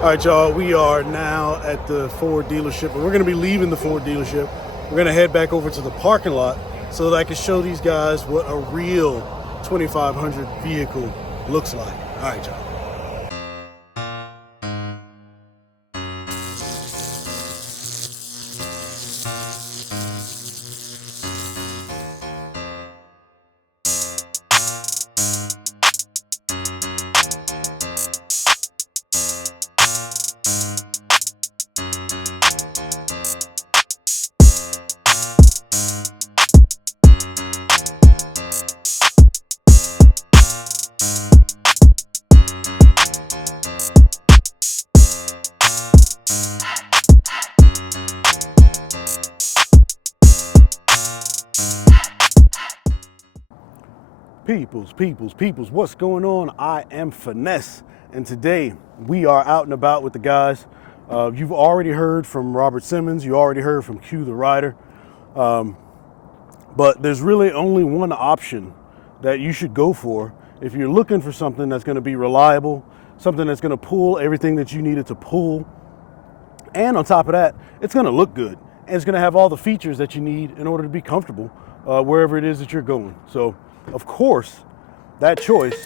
All right, y'all, we are now at the Ford dealership, and we're going to be leaving the Ford dealership. We're going to head back over to the parking lot so that I can show these guys what a real 2500 vehicle looks like. All right, y'all. Peoples, what's going on? I am Finesse, and today we are out and about with the guys. You've already heard from Robert Simmons, you already heard from Q the Rider, but there's really only one option that you should go for if you're looking for something that's going to be reliable, something that's going to pull everything that you need it to pull, and on top of that, it's going to look good, and it's going to have all the features that you need in order to be comfortable wherever it is that you're going. So, of course, that choice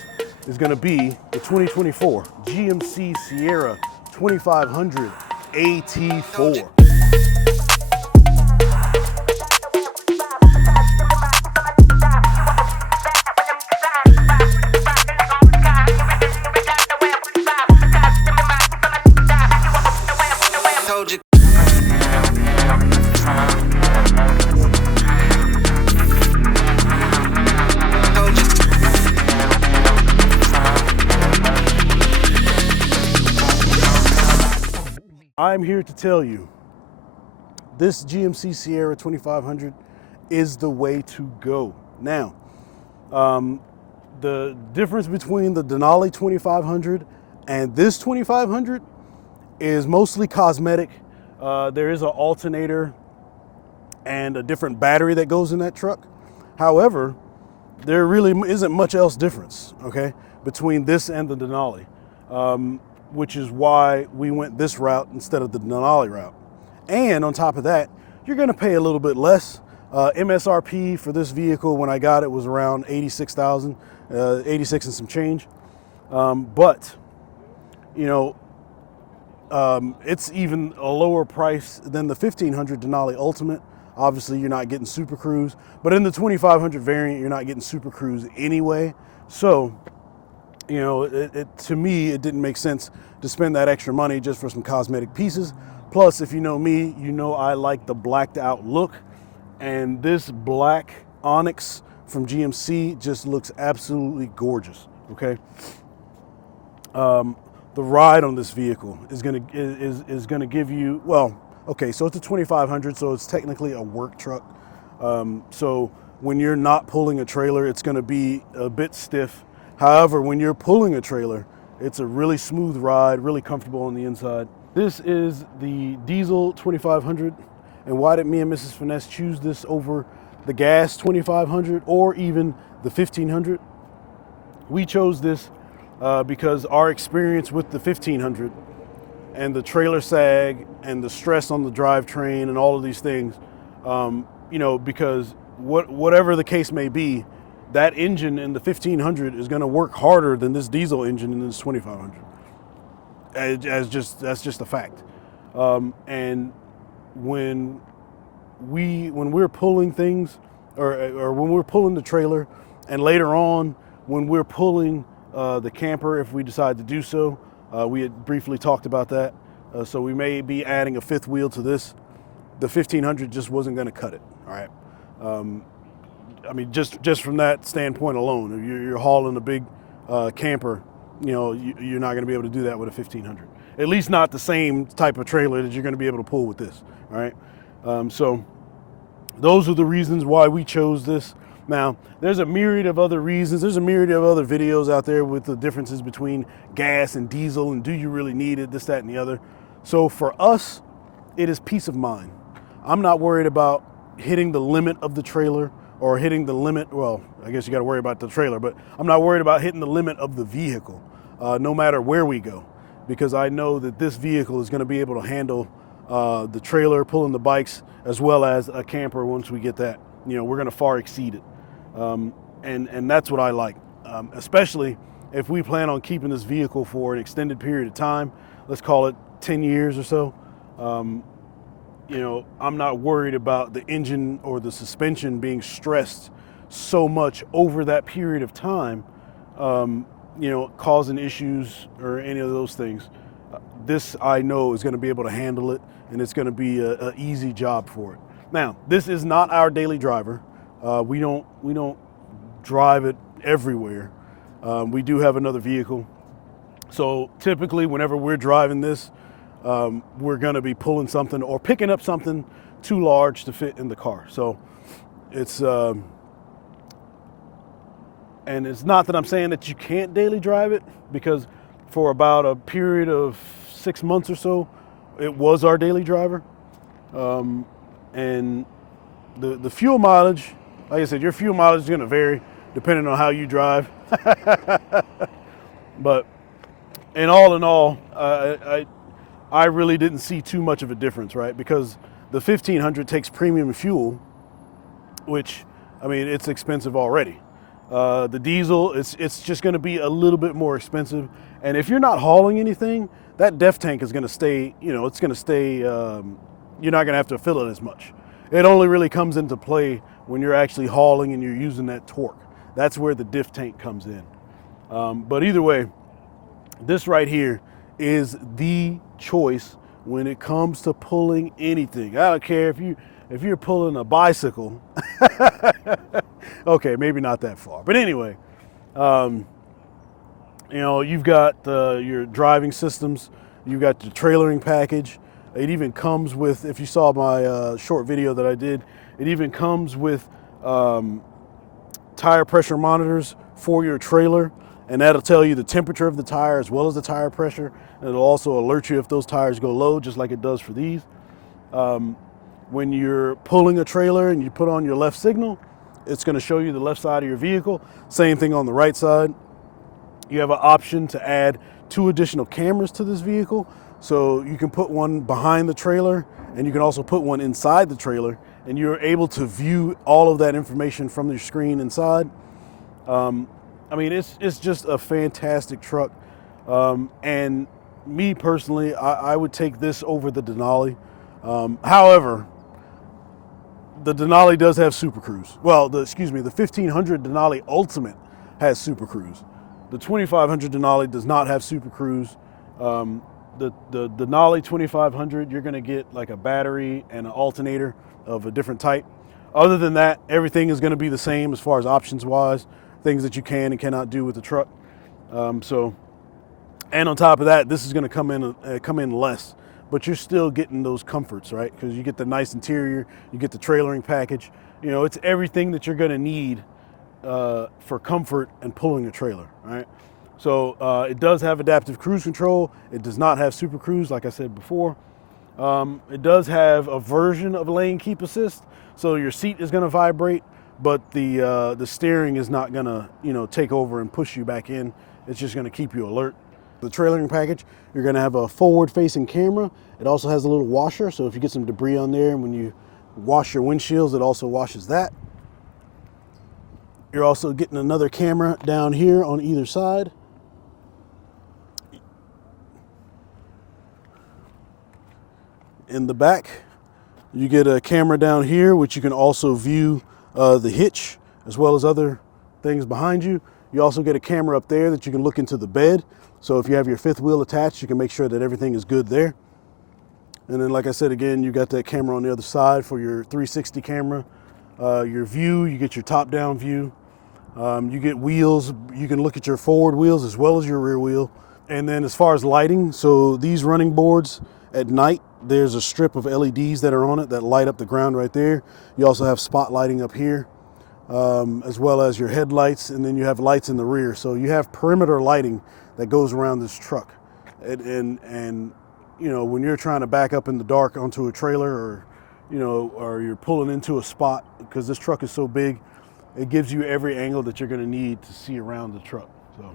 is going to be the 2024 GMC Sierra 2500 AT4. I'm here to tell you, this GMC Sierra 2500 is the way to go. Now, the difference between the Denali 2500 and this 2500 is mostly cosmetic. There is an alternator and a different battery that goes in that truck. However, there really isn't much else difference, okay, between this and the Denali. Which is why we went this route instead of the Denali route. And on top of that, you're gonna pay a little bit less. MSRP for this vehicle when I got it was around 86,000, 86 and some change. But, you know, it's even a lower price than the 1500 Denali Ultimate. Obviously, you're not getting Super Cruise, but in the 2500 variant, you're not getting Super Cruise anyway. So, you know, to me, it didn't make sense to spend that extra money just for some cosmetic pieces. Plus, if you know me, you know I like the blacked out look. And this black Onyx from GMC just looks absolutely gorgeous, okay? The ride on this vehicle is gonna give you, well, okay, so it's a 2500, so it's technically a work truck. So when you're not pulling a trailer, it's gonna be a bit stiff. However, when you're pulling a trailer, it's a really smooth ride, really comfortable on the inside. This is the diesel 2500. And why did me and Mrs. Finesse choose this over the gas 2500 or even the 1500? We chose this because our experience with the 1500 and the trailer sag and the stress on the drivetrain and all of these things, you know, because whatever the case may be, that engine in the 1500 is going to work harder than this diesel engine in this 2500. That's just a fact. And when we're pulling things, or when we're pulling the trailer, and later on when we're pulling the camper, if we decide to do so, we had briefly talked about that. So we may be adding a fifth wheel to this. The 1500 just wasn't going to cut it. All right. I mean, just from that standpoint alone, if you're hauling a big camper, you know, you're not going to be able to do that with a 1500. At least not the same type of trailer that you're going to be able to pull with this. All right. So those are the reasons why we chose this. Now, there's a myriad of other reasons. There's a myriad of other videos out there with the differences between gas and diesel and do you really need it, this, that, and the other. So for us, it is peace of mind. I'm not worried about hitting the limit of the trailer or hitting the limit, well, I guess you got to worry about the trailer, but I'm not worried about hitting the limit of the vehicle, no matter where we go. because I know that this vehicle is going to be able to handle the trailer, pulling the bikes, as well as a camper. Once we get that, you know, we're going to far exceed it. And that's what I like, especially if we plan on keeping this vehicle for an extended period of time. Let's call it 10 years or so. You know, I'm not worried about the engine or the suspension being stressed so much over that period of time, you know, causing issues or any of those things. This I know is going to be able to handle it, and it's going to be an easy job for it. Now, this is not our daily driver. We don't drive it everywhere. We do have another vehicle. So typically whenever we're driving this, we're going to be pulling something or picking up something too large to fit in the car. So it's, and it's not that I'm saying that you can't daily drive it, because for about a period of 6 months or so, it was our daily driver. And the fuel mileage, like I said, your fuel mileage is going to vary depending on how you drive. But in all, I really didn't see too much of a difference, right? Because the 1500 takes premium fuel, which, I mean, it's expensive already. The diesel, it's just going to be a little bit more expensive. And if you're not hauling anything, that DEF tank is going to stay, you know, it's going to stay, you're not going to have to fill it as much. It only really comes into play when you're actually hauling and you're using that torque. That's where the diff tank comes in. But either way, this right here is the choice when it comes to pulling anything. I don't care if you're pulling a bicycle. Okay, maybe not that far, but anyway, you know, you've got your driving systems, you've got the trailering package. It even comes with, if you saw my short video that I did, it even comes with tire pressure monitors for your trailer, and that'll tell you the temperature of the tire as well as the tire pressure, and it'll also alert you if those tires go low, just like it does for these. When you're pulling a trailer and you put on your left signal, it's going to show you the left side of your vehicle. Same thing on the right side. You have an option to add 2 additional cameras to this vehicle. So you can put one behind the trailer, and you can also put one inside the trailer, and you're able to view all of that information from your screen inside. I mean, it's just a fantastic truck. And me personally, I would take this over the Denali. However, the Denali does have Super Cruise. Well, the 1500 Denali Ultimate has Super Cruise. The 2500 Denali does not have Super Cruise. The Denali 2500, you're going to get like a battery and an alternator of a different type. Other than that, everything is going to be the same as far as options wise, things that you can and cannot do with the truck. And on top of that, this is going to come in less, but you're still getting those comforts, right? Because you get the nice interior, you get the trailering package. You know, it's everything that you're going to need for comfort and pulling a trailer, right? So it does have adaptive cruise control. It does not have Super Cruise, like I said before. It does have a version of lane keep assist, so your seat is going to vibrate, but the steering is not going to, you know, take over and push you back in. It's just going to keep you alert. The trailering package, you're going to have a forward-facing camera. It also has a little washer, so if you get some debris on there and when you wash your windshields, it also washes that. You're also getting another camera down here on either side. In the back, you get a camera down here, which you can also view the hitch as well as other things behind you. You also get a camera up there that you can look into the bed. So if you have your fifth wheel attached, you can make sure that everything is good there. And then, like I said, again, you got that camera on the other side for your 360 camera. Your view, you get your top-down view. You get wheels. You can look at your forward wheels as well as your rear wheel. And then as far as lighting, so these running boards at night, there's a strip of LEDs that are on it that light up the ground right there. You also have spot lighting up here, as well as your headlights, and then you have lights in the rear. So you have perimeter lighting that goes around this truck. And you know, when you're trying to back up in the dark onto a trailer, or you know, or you're pulling into a spot, because this truck is so big, it gives you every angle that you're going to need to see around the truck. So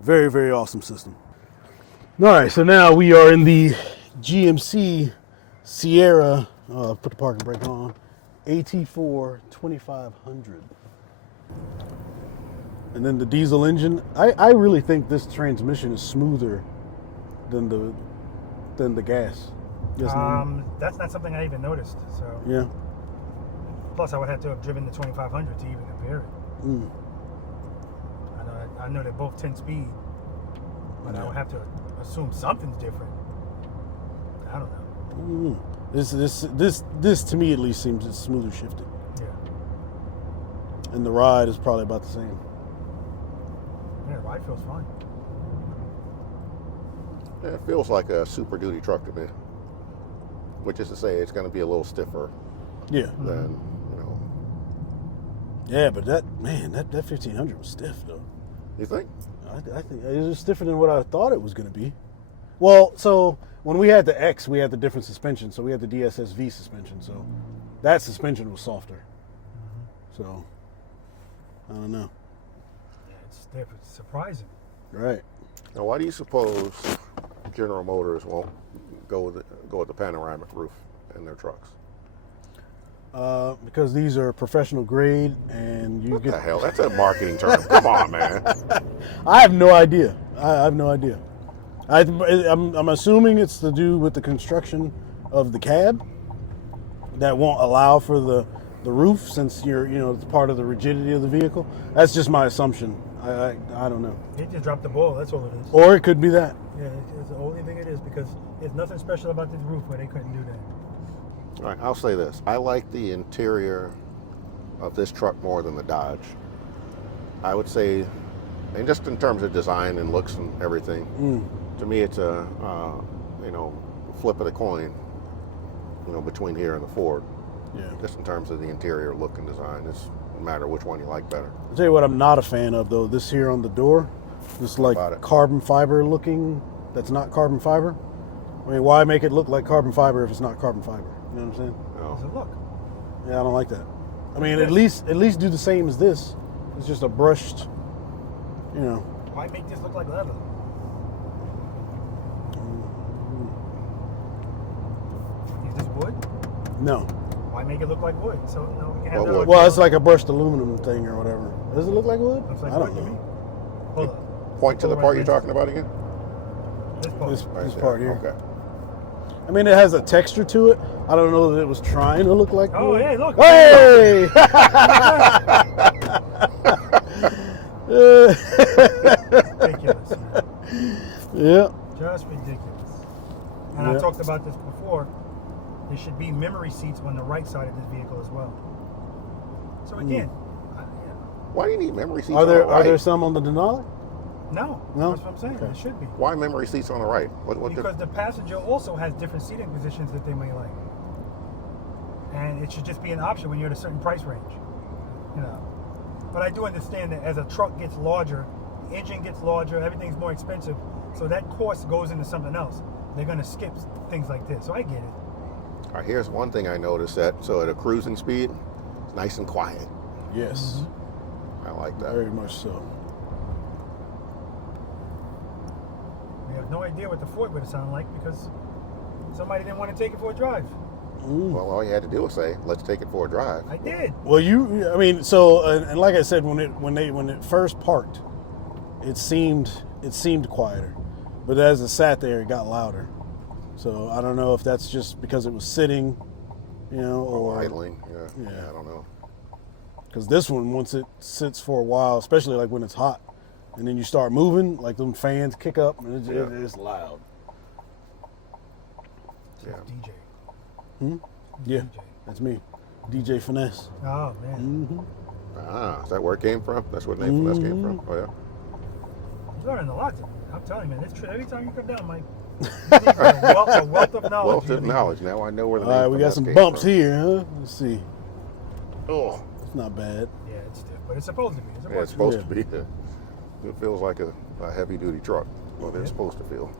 very, very awesome system. All right, so now we are in the GMC Sierra, put the parking brake on, AT4 2500. And then the diesel engine. I really think this transmission is smoother than the gas. Yes, that's not something I even noticed. So yeah. Plus, I would have to have driven the 2500 to even compare it. Mm. I know they're both 10 speed, but I would have to assume something's different. I don't know. This to me at least seems it's smoother shifted. Yeah. And the ride is probably about the same. Yeah, the ride feels fine. Yeah, it feels like a Super Duty truck to me. Which is to say, it's going to be a little stiffer. Yeah. Than, you know. Yeah, but that 1500 was stiff though. You think? I think it was stiffer than what I thought it was going to be. Well, so when we had the X, we had the different suspension. So we had the DSSV suspension. So that suspension was softer. So I don't know. Yeah, it's stiff. It's surprising. Right. Now, why do you suppose General Motors won't go with the panoramic roof in their trucks? Because these are professional grade, and you What get. the hell? That's a marketing term. Come on, man. I have no idea. I have no idea. I'm assuming it's to do with the construction of the cab that won't allow for the roof, since it's part of the rigidity of the vehicle. That's just my assumption. I don't know. They just dropped the ball. That's all it is. Or it could be that. Yeah, it's the only thing it is, because there's nothing special about this roof where they couldn't do that. All right, I'll say this. I like the interior of this truck more than the Dodge. I would say, and just in terms of design and looks and everything, to me it's a flip of the coin, between here and the Ford. Yeah. Just in terms of the interior look and design. It's no matter which one you like better. I'll tell you what I'm not a fan of, though. This here on the door, this like carbon fiber looking, that's not carbon fiber. I mean, why make it look like carbon fiber if it's not carbon fiber? You know what I'm saying? No. Does it look? Yeah, I don't like that. I mean, at least do the same as this. It's just a brushed, Why make this look like leather? Is this wood? No. Why make it look like wood? So we can have Well, that. Well, it's like a brushed aluminum thing or whatever. Does it look like wood? Looks like I wood don't to me. know. Hold on. Point to the part you're talking about again? This part. This Right part there. here. Okay. I mean, it has a texture to it. I don't know that it was trying to look like Oh, wood. hey, look. Hey! Ridiculous, man. Yeah. Just ridiculous. And I talked about this before. There should be memory seats on the right side of this vehicle as well. So again, Why do you need memory seats Are on the there right? are there some on the Denali? no, No? that's what I'm saying. Okay. There should be. Why memory seats on the right? What Because the passenger also has different seating positions that they may like. And it should just be an option when you're at a certain price range. But I do understand that as a truck gets larger, the engine gets larger, everything's more expensive, so that cost goes into something else. They're going to skip things like this, so I get it. All right, here's one thing I noticed so at a cruising speed, it's nice and quiet. Yes. I like that. Very much so. We have no idea what the Ford would sound like because somebody didn't want to take it for a drive. Well, all you had to do was say, "Let's take it for a drive." I did. Well, and like I said, when it first parked, it seemed quieter, but as it sat there, it got louder. So I don't know if that's just because it was sitting, or Idling. Yeah. I don't know. because this one, once it sits for a while, especially like when it's hot, and then you start moving, like them fans kick up, and it's loud. Yeah. DJ. Yeah, DJ. that's me, DJ Finesse. Oh, man. Is that where it came from? That's where the name Finesse came from? Oh, yeah. You're learning a lot. I'm telling you, man. It's true. Every time you come down, Mike, you need a wealth of knowledge. Wealth of knowledge. Now I know where the name All right, we got Finesse some came bumps from. here, huh? Let's see. Oh, It's not bad. Yeah, it's stiff, but it's supposed to be. yeah, it's supposed to be. It feels like a heavy-duty truck. What it's supposed to feel.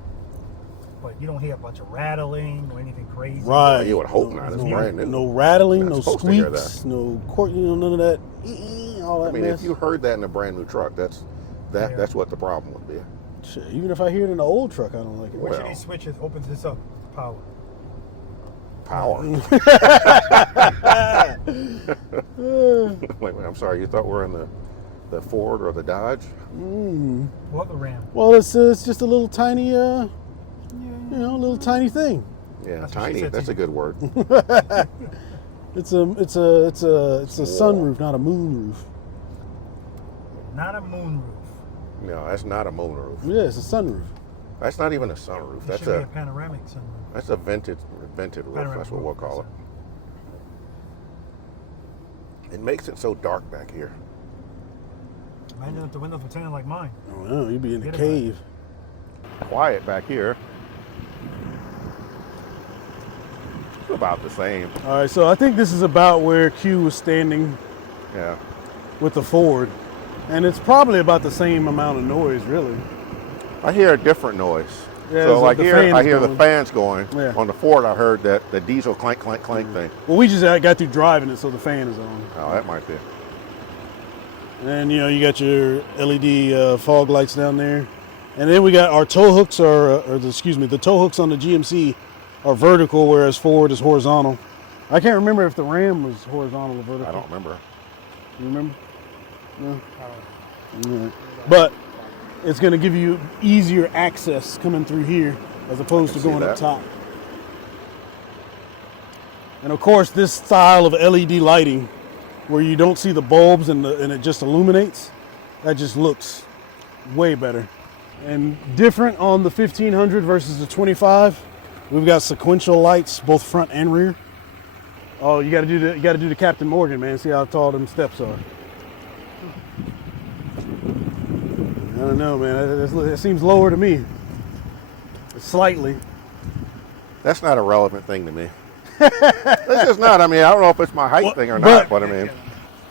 But you don't hear a bunch of rattling or anything crazy. Right. You would hope not. It's brand new. No rattling, You're no not supposed to hear squeaks, no none of that. All that I mean, mess. if you heard that in a brand new truck, that's what the problem would be. Shit, even if I hear it in the old truck, I don't like it. Which of these switches opens this up? Power. Power. Wait, I'm sorry. You thought we're in the Ford or the Dodge? Or the Ram. Well, it's just a little tiny, little tiny thing. Yeah, That's what she tiny. said to That's a you. good word. It's a sunroof, not a moonroof. Not a moonroof. No, that's not a moonroof. Yeah, it's a sunroof. That's not even a sunroof. It That's should be a a panoramic sunroof. that's a vented roof. Panoramic That's what we'll roof, call it. that's It makes it so dark back here. Imagine if the windows were tinted like mine. Oh no, you'd be in a Forget cave. Quiet back here. It's about the same. All right, so I think this is about where Q was standing Yeah. with the Ford, and it's probably about the same amount of noise, really. I hear a different noise. Yeah, so it's like the here, fans I hear the going. fans going. Yeah. On the Ford, I heard that the diesel clank, clank, clank thing. Well, we just got through driving it, so the fan is on. Oh, that might be. And you got your LED fog lights down there, and then we got our tow hooks the tow hooks on the GMC are vertical, whereas Ford is horizontal. I can't remember if the Ram was horizontal or vertical. I don't remember. You remember? No. Yeah. But it's going to give you easier access coming through here as opposed to see going up that. top. And of course, this style of LED lighting, where you don't see the bulbs and it just illuminates, that just looks way better. And different on the 1500 versus the 25, we've got sequential lights, both front and rear. Oh, you got to do the Captain Morgan, man. See how tall them steps are. I don't know, man. It seems lower to me. Slightly. That's not a relevant thing to me. This is not. I mean, I don't know if it's my height thing or not, but I mean,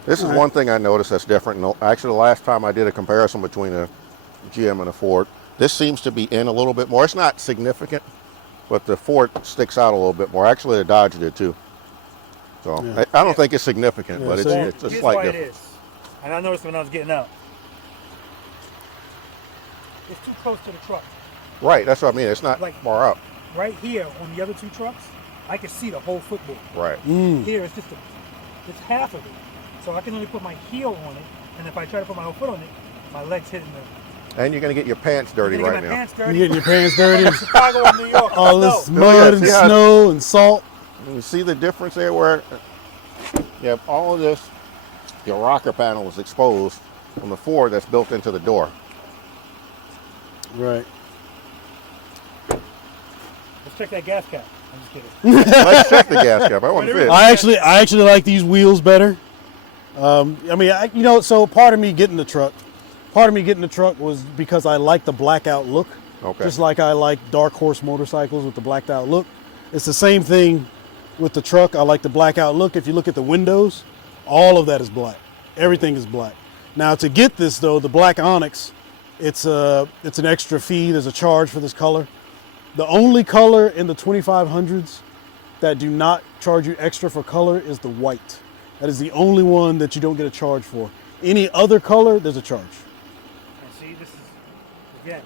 this is one thing I noticed that's different. And actually, the last time I did a comparison between a GM and a Ford, this seems to be in a little bit more. It's not significant, but the Ford sticks out a little bit more. Actually, the Dodge did too. So Yeah. I don't think it's significant, Yeah, but so it's a Here's slight why it difference. is. And I noticed when I was getting out. It's too close to the truck. Right, that's what I mean. It's not Like- far up. Right here on the other two trucks, I can see the whole footboard. Right. Here it's it's half of it. So I can only put my heel on it, and if I try to put my whole foot on it, my leg's hitting the. And you're going to get your pants dirty I'm gonna right get my now. pants You dirty. getting your pants dirty? From Chicago or New York. All No. this mud and See how- snow and salt. You see the difference there where you have all of this, your rocker panel is exposed on the Ford that's built into the door. Right. Let's check that gas cap. I'm just kidding. Let's check the gas cap. I want to see it. I actually like these wheels better. I mean, so part of me getting the truck was because I like the blackout look. Okay. Just like I like Dark Horse motorcycles with the blacked out look. It's the same thing with the truck. I like the blackout look. If you look at the windows, all of that is black. Everything is black. Now to get this though, the black onyx, it's an extra fee. There's a charge for this color. The only color in the 2500s that do not charge you extra for color is the white. That is the only one that you don't get a charge for. Any other color, there's a charge. And see, this is, again,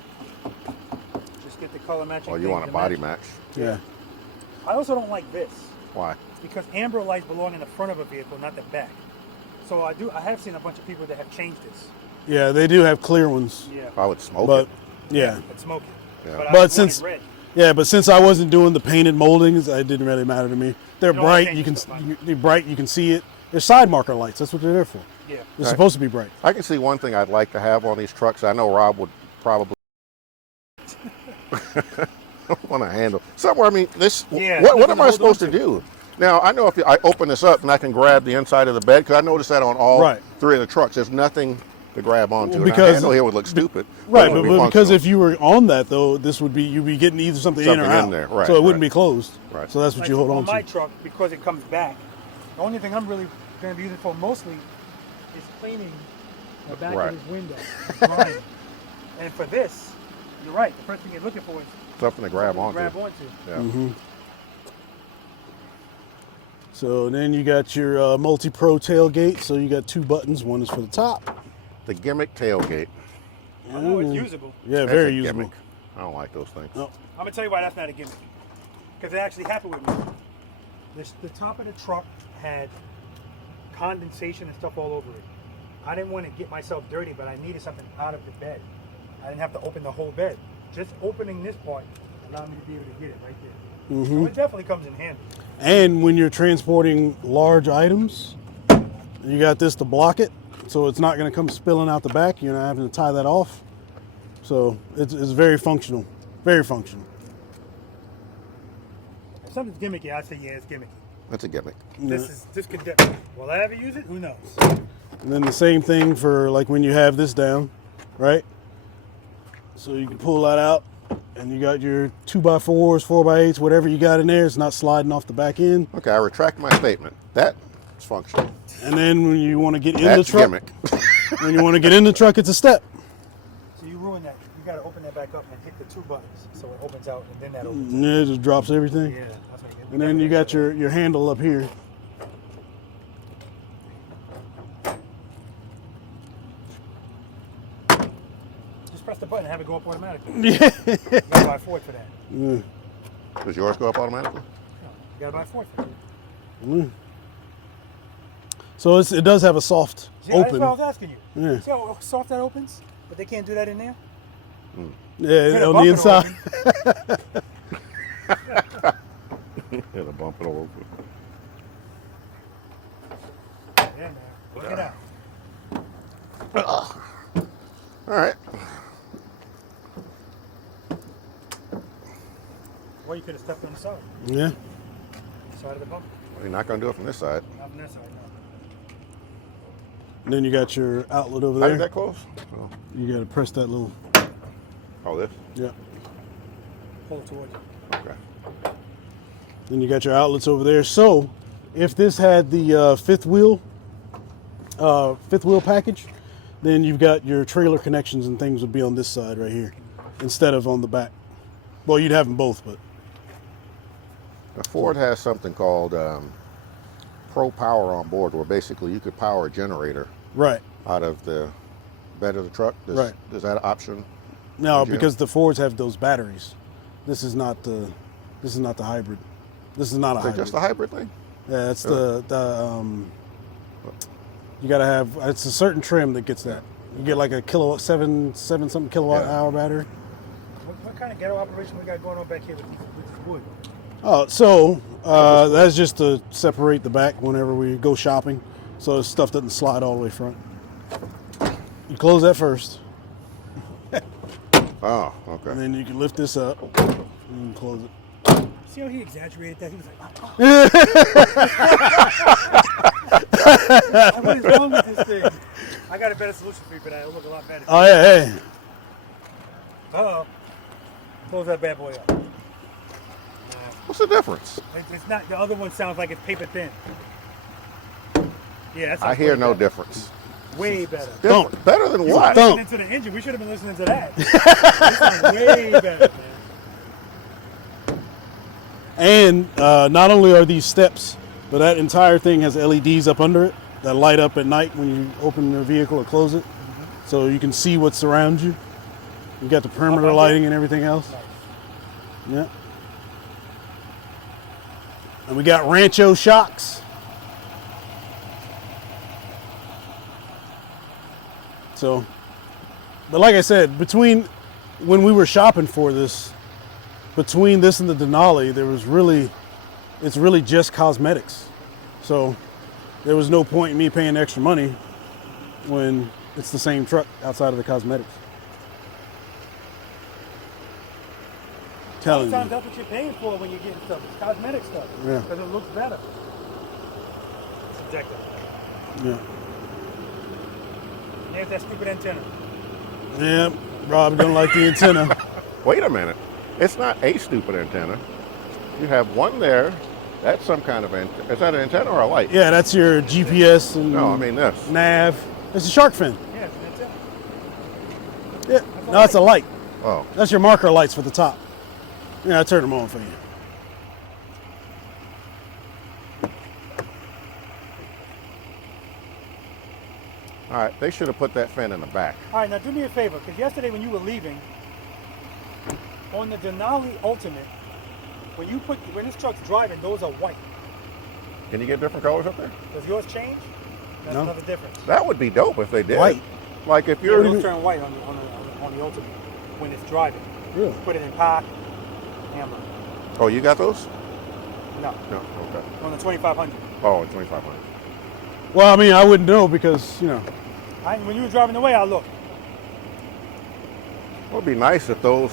just get the color matching. Oh, you want a body match? Yeah. I also don't like this Why? because amber lights belong in the front of a vehicle, not the back. So I have seen a bunch of people that have changed this. Yeah, they do have clear ones. Yeah. I would smoke But it. yeah. It's smoky. Yeah. But, I But want since- it red. Yeah, but since I wasn't doing the painted moldings, it didn't really matter to me. They're You don't bright. change You can stuff, they're bright. You can see it. They're side marker lights. That's what they're there for. Yeah. They're Right. supposed to be bright. I can see one thing I'd like to have on these trucks. I know Rob would probably want to handle somewhere. I mean, this. Yeah, what nothing am to I hold supposed to on to. do? Now I know if I open this up and I can grab the inside of the bed because I noticed that on all Right. three of the trucks. There's nothing to grab onto. Well, And because- a handle here would look stupid. Right, it would but be because functional. if you were on that though, this would be you'd be getting either something in or Something out. in there, right, So it wouldn't right. be closed. Right. So that's what Like you hold on on my to. truck, because it comes back, the only thing I'm really going to be using for mostly is cleaning the back Right. of his window, drying. And for this, you're right. The first thing you're looking for is something to grab something onto. to grab onto. Yeah. So then you got your multi-pro tailgate. So you got two buttons. One is for the top. The gimmick tailgate. I know it's usable. Yeah, That's very a usable. gimmick. I don't like those things. No. I'm gonna tell you why that's not a gimmick. Because it actually happened with me. The top of the truck had condensation and stuff all over it. I didn't want to get myself dirty, but I needed something out of the bed. I didn't have to open the whole bed. Just opening this part allowed me to be able to get it right there. Mm-hmm. So it definitely comes in handy. And when you're transporting large items, you got this to block it, so it's not going to come spilling out the back. You're not having to tie that off. So it's very functional. Very functional. If something's gimmicky, I'd say yeah, it's gimmicky. That's a gimmick. Yeah. This could definitely. Will I ever use it? Who knows? And then the same thing for like when you have this down, right? So you can pull that out, and you got your 2x4s, 4x8s, whatever you got in there. It's not sliding off the back end. Okay, I retract my statement. That is functional. And then when you want to get in That's the truck, gimmick. when you want to get in the truck, it's a step. So you ruin that. You got to open that back up and hit the two buttons so it opens out, and then that opens. Yeah, it just drops everything. Yeah, that's what it is. And then you got your handle up here. Just press the button and have it go up automatically. Yeah. You gotta buy a Ford for that. Yeah. Does yours go up automatically? You gotta buy a Ford for that. Mm. So it does have a soft See, that's open. what I was asking you. Yeah. See how soft that opens? But they can't do that in there? Yeah, Hit a on bump the and inside. It'll bump it all over. Yeah, man. Work it out. All right. Or you could have stepped on the side. Yeah. Side of the bumper. Well, you're not going to do it from this side. Not from that side, no. And then you got your outlet over How there. did that close? Oh. You got to press that little. Oh, this? Yeah. Pull it towards you. Okay. Then you got your outlets over there. So, if this had the fifth wheel package, then you've got your trailer connections and things would be on this side right here, instead of on the back. Well, you'd have them both, but Now, Ford has something called Pro Power on board, where basically you could power a generator right out of the bed of the truck. Right. Is that an option? no, Would you? because the Fords have those batteries. This is not the hybrid. This is not a Is it hybrid. just a hybrid thing? Yeah, it's the you gotta have, it's a certain trim that gets that. You get like a kilowatt, seven something kilowatt Yeah. hour battery. What kind of ghetto operation we got going on back here with this wood? Oh, so that's just to separate the back whenever we go shopping, so the stuff doesn't slide all the way front. You close that first, Oh, okay. and then you can lift this up and you can close it. See how he exaggerated that? He was like, what is wrong with this thing? I got a better solution for you, but it'll look a lot better. Oh yeah, hey. Uh-oh. Close that bad boy up. What's the difference? It's not, the other one sounds like it's paper thin. Yeah, that's I hear no difference. Way better. Thump. Better than You were what? Thump. listening to the engine. We should have been listening to that. This sounds way better, man. And not only are these steps, but that entire thing has LEDs up under it that light up at night when you open your vehicle or close it, so you can see what's around you. You got the perimeter lighting and everything else. Yeah. And we got Rancho shocks. So, but like I said, between when we were shopping for this, between this and the Denali, it's really just cosmetics. So there was no point in me paying extra money when it's the same truck outside of the cosmetics. Telling Sometimes you. that's what you're paying for when you're getting stuff. It's cosmetic stuff. Yeah. Because it looks better. It's subjective. Yeah. There's that stupid antenna. Yeah. Rob don't like the antenna. Wait a minute. It's not a stupid antenna. You have one there. That's some kind of antenna. Is that an antenna or a light? Yeah, that's your GPS and No, I mean this. nav. It's a shark fin. Yeah, it's an antenna. Yeah. No, it's a light. Oh, That's your marker lights for the top. Yeah, I turned them on for you. All right, they should have put that fin in the back. All right, now do me a favor, because yesterday when you were leaving, on the Denali Ultimate, when this truck's driving, those are white. Can you get different colors up there? Does yours change? That's No. another difference. That would be dope if they did. White. Like if It'll you're, turn white on the Ultimate when it's driving. Really? Put it in park, amber. oh, you got those? No, No, okay. on the 2500. Oh, 2,500. Well, I mean, I wouldn't know because, you know. When you were driving away, I looked. Well, it'd be nice if those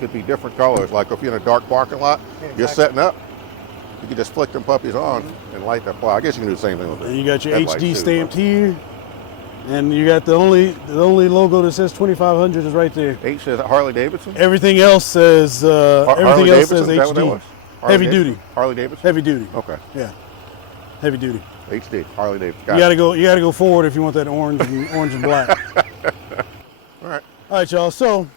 could be different colors. Like if you're in a dark parking lot, Yeah, you're exactly. setting up, you can just flick them puppies on and light that. Well, I guess you can do the same thing with it. And you got your Headlights HD too, stamped but here. And you got the only logo that says 2500 is right there. H says Harley Davidson. Everything else says Harley else says Davidson, is that what that HD. was? Harley Heavy Davidson? duty. Harley Davidson. Heavy duty. Okay. Yeah. Heavy duty. HD. Harley Davidson. You gotta go forward if you want that orange and black. All right. All right, y'all. So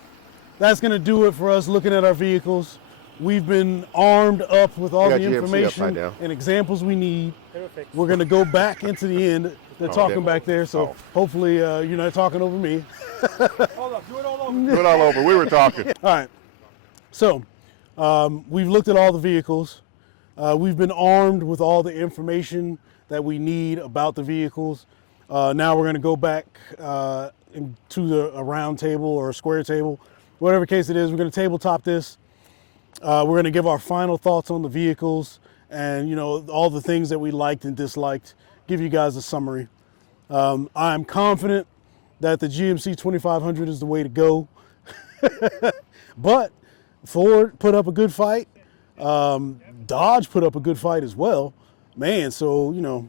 that's gonna do it for us looking at our vehicles. We've been armed up with all You the got GMC upside information down. and examples we need. Perfect. We're gonna go back into the end. They're talking yeah. back there, so Oh. hopefully you're not talking over me. Hold up, do it all over. Do it all over. We were talking. All right. So we've looked at all the vehicles. We've been armed with all the information that we need about the vehicles. Now we're going to go back to a round table or a square table, whatever case it is. We're going to tabletop this. We're going to give our final thoughts on the vehicles and, you know, all the things that we liked and disliked. Give you guys a summary. I'm confident that the GMC 2500 is the way to go. But Ford put up a good fight. Dodge put up a good fight as well. Man, so, you know,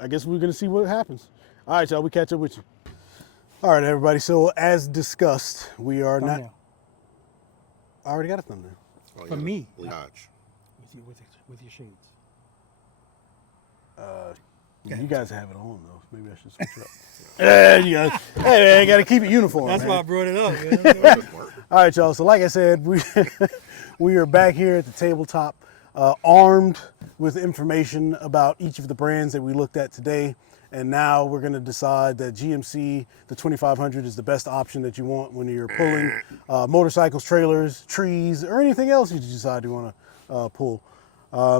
I guess we're going to see what happens. All right, y'all, we catch up with you. All right, everybody. So as discussed, we are not... Thumbnail. I already got a thumbnail. Oh, For me. Dodge. With your shades. You guys have it on, though. Maybe I should switch up. Yeah, you guys. Hey, man, got to keep it uniform, That's man. why I brought it up. All right, y'all. So like I said, we are back here at the tabletop, armed with information about each of the brands that we looked at today. And now we're going to decide that GMC, the 2500, is the best option that you want when you're pulling motorcycles, trailers, trees, or anything else you decide you want to pull.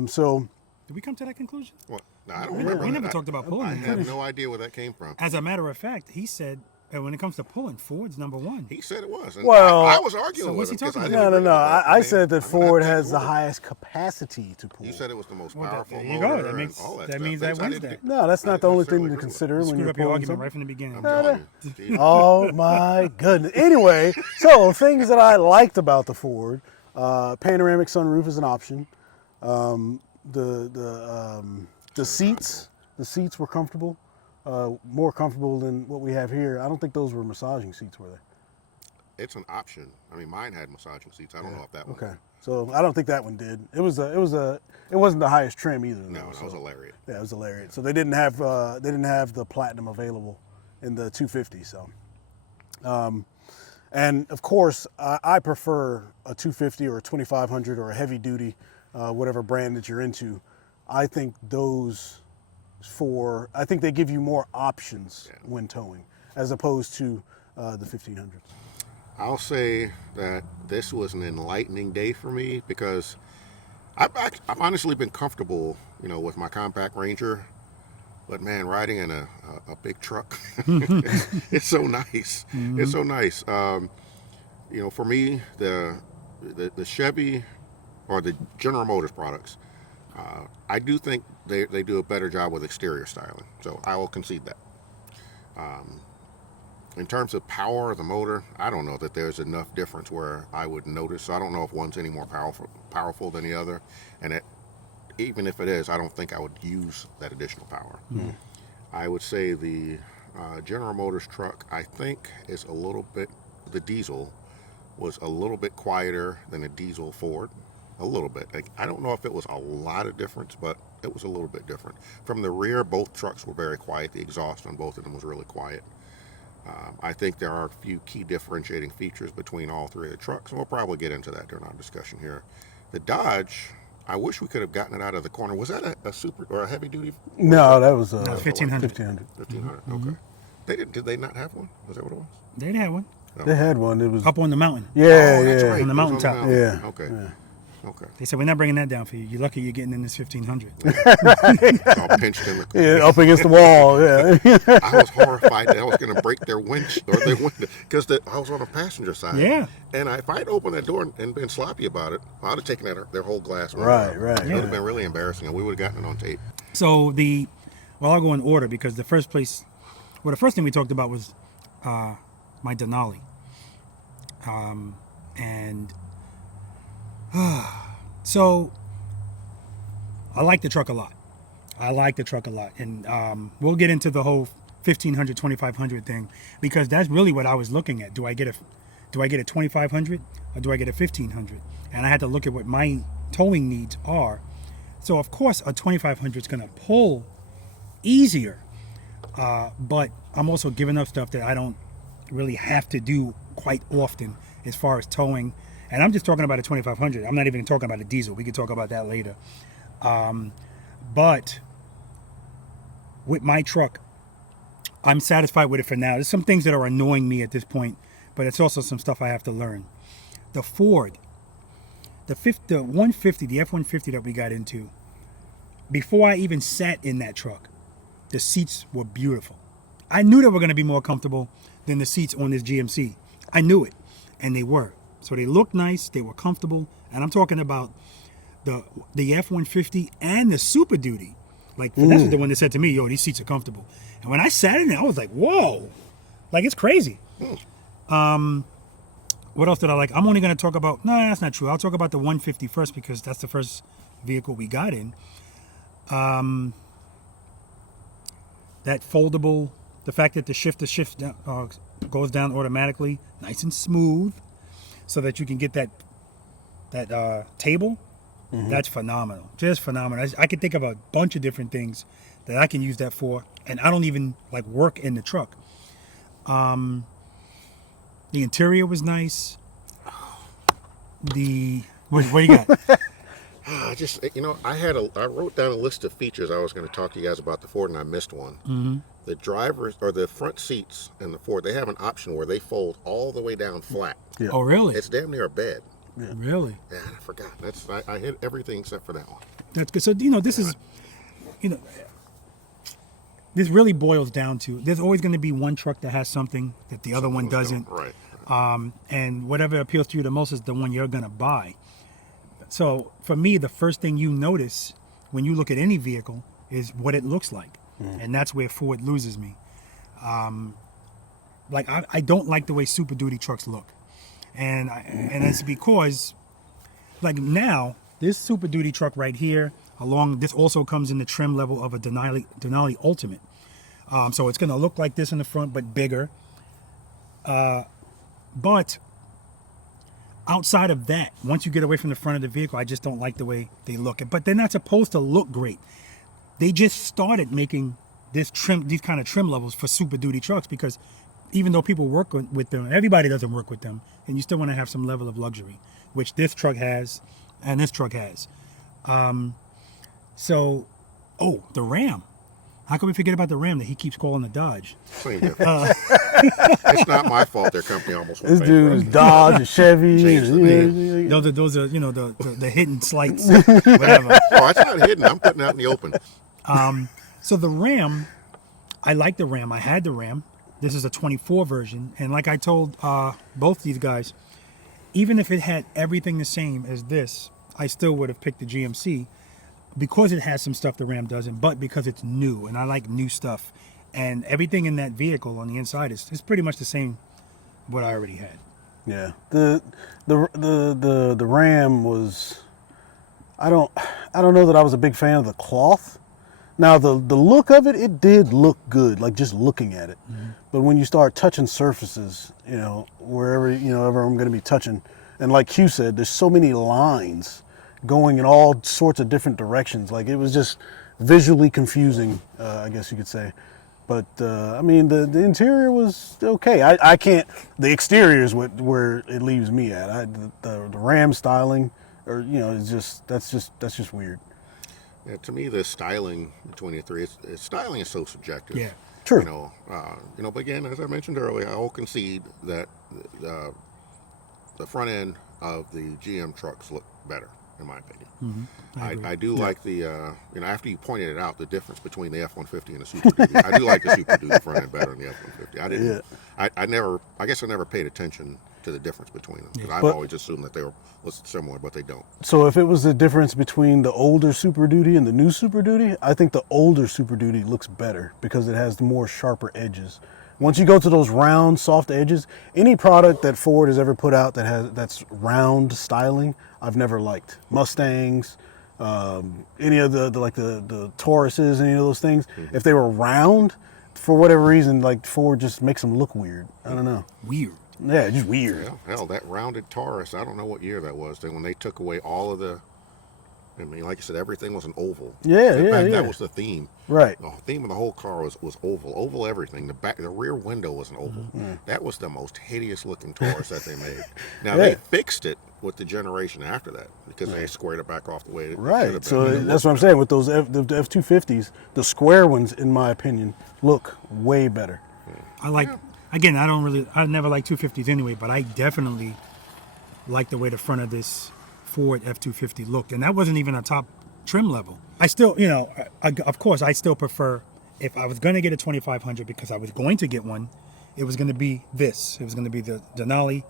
So Did we come to that conclusion? What? No, I don't remember. We that. never talked about pulling. I have no idea where that came from. As a matter of fact, he said that when it comes to pulling, Ford's number one. He said it was. And Well- I was arguing So with what's him he 'cause talking I about? didn't no. agree with that. I mean, said that I'm gonna Ford have to has the Google it. highest capacity to pull. You said it was the most Well, powerful there you motor go. That and makes- all that that stuff. means that Things I wins didn't- that. No, that's I not the only thing necessarily to agree with consider when Screwed you're up your pulling argument something. right from the beginning. I'm telling you. Gee. Oh my goodness. Anyway, so things that I liked about the Ford, panoramic sunroof is an option. The seats were comfortable, more comfortable than what we have here. I don't think those were massaging seats, were they? It's an option. I mean, mine had massaging seats. I don't know if that one. Okay, so I don't think that one did. It wasn't the highest trim either. No, though, that was so- a lariat. Yeah, it was a lariat. So they didn't have the platinum available in the 250. So, and of course, I prefer a 250 or a 2500 or a heavy duty, whatever brand that you're into. I think I think they give you more options when towing as opposed to the 1500s. I'll say that this was an enlightening day for me because I've honestly been comfortable, you know, with my compact Ranger, but man, riding in a big truck, it's so nice. Mm-hmm. It's so nice. You know, for me, the Chevy or the General Motors products, I do think they do a better job with exterior styling. So I will concede that. In terms of power of the motor, I don't know that there's enough difference where I would notice. So I don't know if one's any more powerful than the other. And even if it is, I don't think I would use that additional power. Mm. I would say the General Motors truck, I think, is a little bit, the diesel was a little bit quieter than a diesel Ford. A little bit. I don't know if it was a lot of difference, but it was a little bit different. From the rear, both trucks were very quiet. The exhaust on both of them was really quiet. I think there are a few key differentiating features between all three of the trucks, and we'll probably get into that during our discussion here. The Dodge, I wish we could have gotten it out of the corner. Was that a super or a heavy duty? No, that was 1500. 1500. 1500. Mm-hmm. Okay. Did they not have one? Was that what it was? They had one. No. They had one. It was Up on the mountain. yeah, That's yeah. right. On the It was mountaintop. mountain. Yeah. Okay. Yeah. Okay. They said, we're not bringing that down for you. You're lucky you're getting in this 1500. All pinched in the Yeah, up against the wall. Yeah. I was horrified that I was going to break their winch or their window because I was on a passenger side. Yeah. And if I'd opened that door and been sloppy about it, I'd have taken their whole glass. Right, off. right, It would have been really embarrassing, and we would have gotten it on tape. So I'll go in order because the first thing we talked about was my Denali. So I like the truck a lot. And we'll get into the whole 1500, 2500 thing because that's really what I was looking at. Do I get a 2500 or do I get a 1500? And I had to look at what my towing needs are. So of course a 2500 is going to pull easier, but I'm also giving up stuff that I don't really have to do quite often as far as towing. And I'm just talking about a 2500. I'm not even talking about a diesel. We can talk about that later. But with my truck, I'm satisfied with it for now. There's some things that are annoying me at this point, but it's also some stuff I have to learn. The Ford, the 150, the F-150 that we got into, before I even sat in that truck, the seats were beautiful. I knew they were going to be more comfortable than the seats on this GMC. I knew it, and they were. So they looked nice, they were comfortable, and I'm talking about the F-150 and the Super Duty. Like, that's the one that said to me, yo, these seats are comfortable. And when I sat in there, I was like, whoa, like it's crazy. What else did I like? I'm only going to talk about, no, that's not true. I'll talk about the 150 first because that's the first vehicle we got in. That foldable, the fact that the shifter goes down automatically, nice and smooth, so that you can get that table. That's phenomenal, just phenomenal. I can think of a bunch of different things that I can use that for, and I don't even like work in the truck. The interior was nice. What do you got? I just, I wrote down a list of features I was going to talk to you guys about the Ford, and I missed one. Mm-hmm. The drivers or the front seats in the Ford, they have an option where they fold all the way down flat. Yeah. Oh, really? It's damn near a bed. Yeah. Really? Yeah, I forgot. I hit everything except for that one. That's good. So, this is, this really boils down to, there's always going to be one truck that has something that the other one doesn't. Right. And whatever appeals to you the most is the one you're going to buy. So for me, the first thing you notice when you look at any vehicle is what it looks like. And that's where Ford loses me. I don't like the way Super Duty trucks look. And it's because, like now, this Super Duty truck right here, this also comes in the trim level of a Denali Ultimate. So it's going to look like this in the front, but bigger. But outside of that, once you get away from the front of the vehicle, I just don't like the way they look. But they're not supposed to look great. They just started making these kind of trim levels for Super Duty trucks because even though people work with them, everybody doesn't work with them, and you still want to have some level of luxury, which this truck has, and this truck has. The Ram. How can we forget about the Ram that he keeps calling the Dodge? It's not my fault their company almost went This dude is Dodge and Chevy. Those are the hidden slights, whatever. Oh, it's not hidden. I'm putting it out in the open. So the Ram, I like the Ram. I had the Ram. This is a 24 version. And like I told both these guys, even if it had everything the same as this, I still would have picked the GMC because it has some stuff the Ram doesn't, but because it's new. And I like new stuff. And everything in that vehicle on the inside is pretty much the same what I already had. Yeah. The Ram was, I don't know that I was a big fan of the cloth. Now the look of it did look good, like just looking at it. But when you start touching surfaces, wherever ever I'm going to be touching, and like Q said, there's so many lines going in all sorts of different directions. Like it was just visually confusing, I guess you could say. But the interior was okay. I can't. The exterior is where it leaves me at. The Ram styling, that's just weird. Yeah, to me, the styling between the three, styling is so subjective. Yeah. True. But again, as I mentioned earlier, I will concede that the front end of the GM trucks look better, in my opinion. I do like the, after you pointed it out, the difference between the F-150 and the Super Duty. I do like the Super Duty front end better than the F-150. I guess I never paid attention to the difference between them, because I've always assumed that they were similar, but they don't. So if it was the difference between the older Super Duty and the new Super Duty, I think the older Super Duty looks better because it has the more sharper edges. Once you go to those round, soft edges, any product that Ford has ever put out that's round styling, I've never liked. Mustangs, any of the Tauruses, any of those things. If they were round, for whatever reason, like Ford just makes them look weird. I don't know. Weird. Yeah, just weird. Yeah, hell, that rounded Taurus, I don't know what year that was. When they took away all of the, like you said, everything was an oval. Yeah, In fact, yeah. that was the theme. Right. The theme of the whole car was oval. Oval everything. The rear window was an oval. That was the most hideous looking Taurus that they made. Now, they fixed it with the generation after that because they squared it back off the way it should have been. So that's what I'm saying. With those the F-250s, the square ones, in my opinion, look way better. I like. Again, I never like 250s anyway, but I definitely like the way the front of this Ford F-250 looked. And that wasn't even a top trim level. I still, of course, I still prefer, if I was going to get a 2500 because I was going to get one, it was going to be this. It was going to be the Denali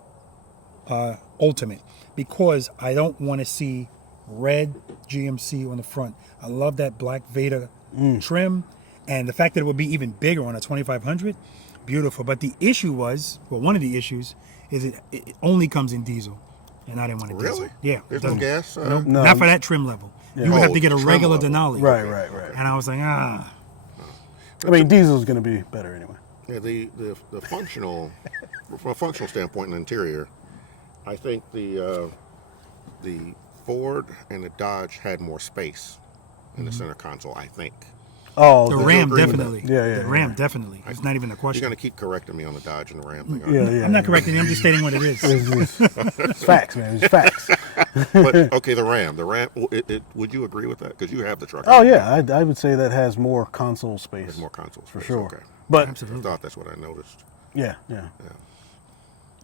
Ultimate, because I don't want to see red GMC on the front. I love that black Veda trim, and the fact that it would be even bigger on a 2500, beautiful. But the issue was, one of the issues is it only comes in diesel, and I didn't want to diesel. Really? Yeah. There's no gas? No, not for that trim level. Yeah. You would have to get a trim regular level. Denali. Right. And I was like, I mean, diesel's going to be better anyway. Yeah, the functional, from a functional standpoint in the interior, I think the Ford and the Dodge had more space in the center console, I think. Oh, the you Ram agree with definitely. that? The Ram definitely. It's not even a You're question. going to keep correcting me on the Dodge and the Ram thing. aren't you? Yeah. I'm not correcting you. I'm just stating what it is. It's facts, man. It's facts. But, okay, the Ram, would you agree with that? Because you have the truck. Oh, yeah. I would say that has more console space. There's more console space. For sure. Okay. But, I Absolutely. thought that's what I noticed. yeah.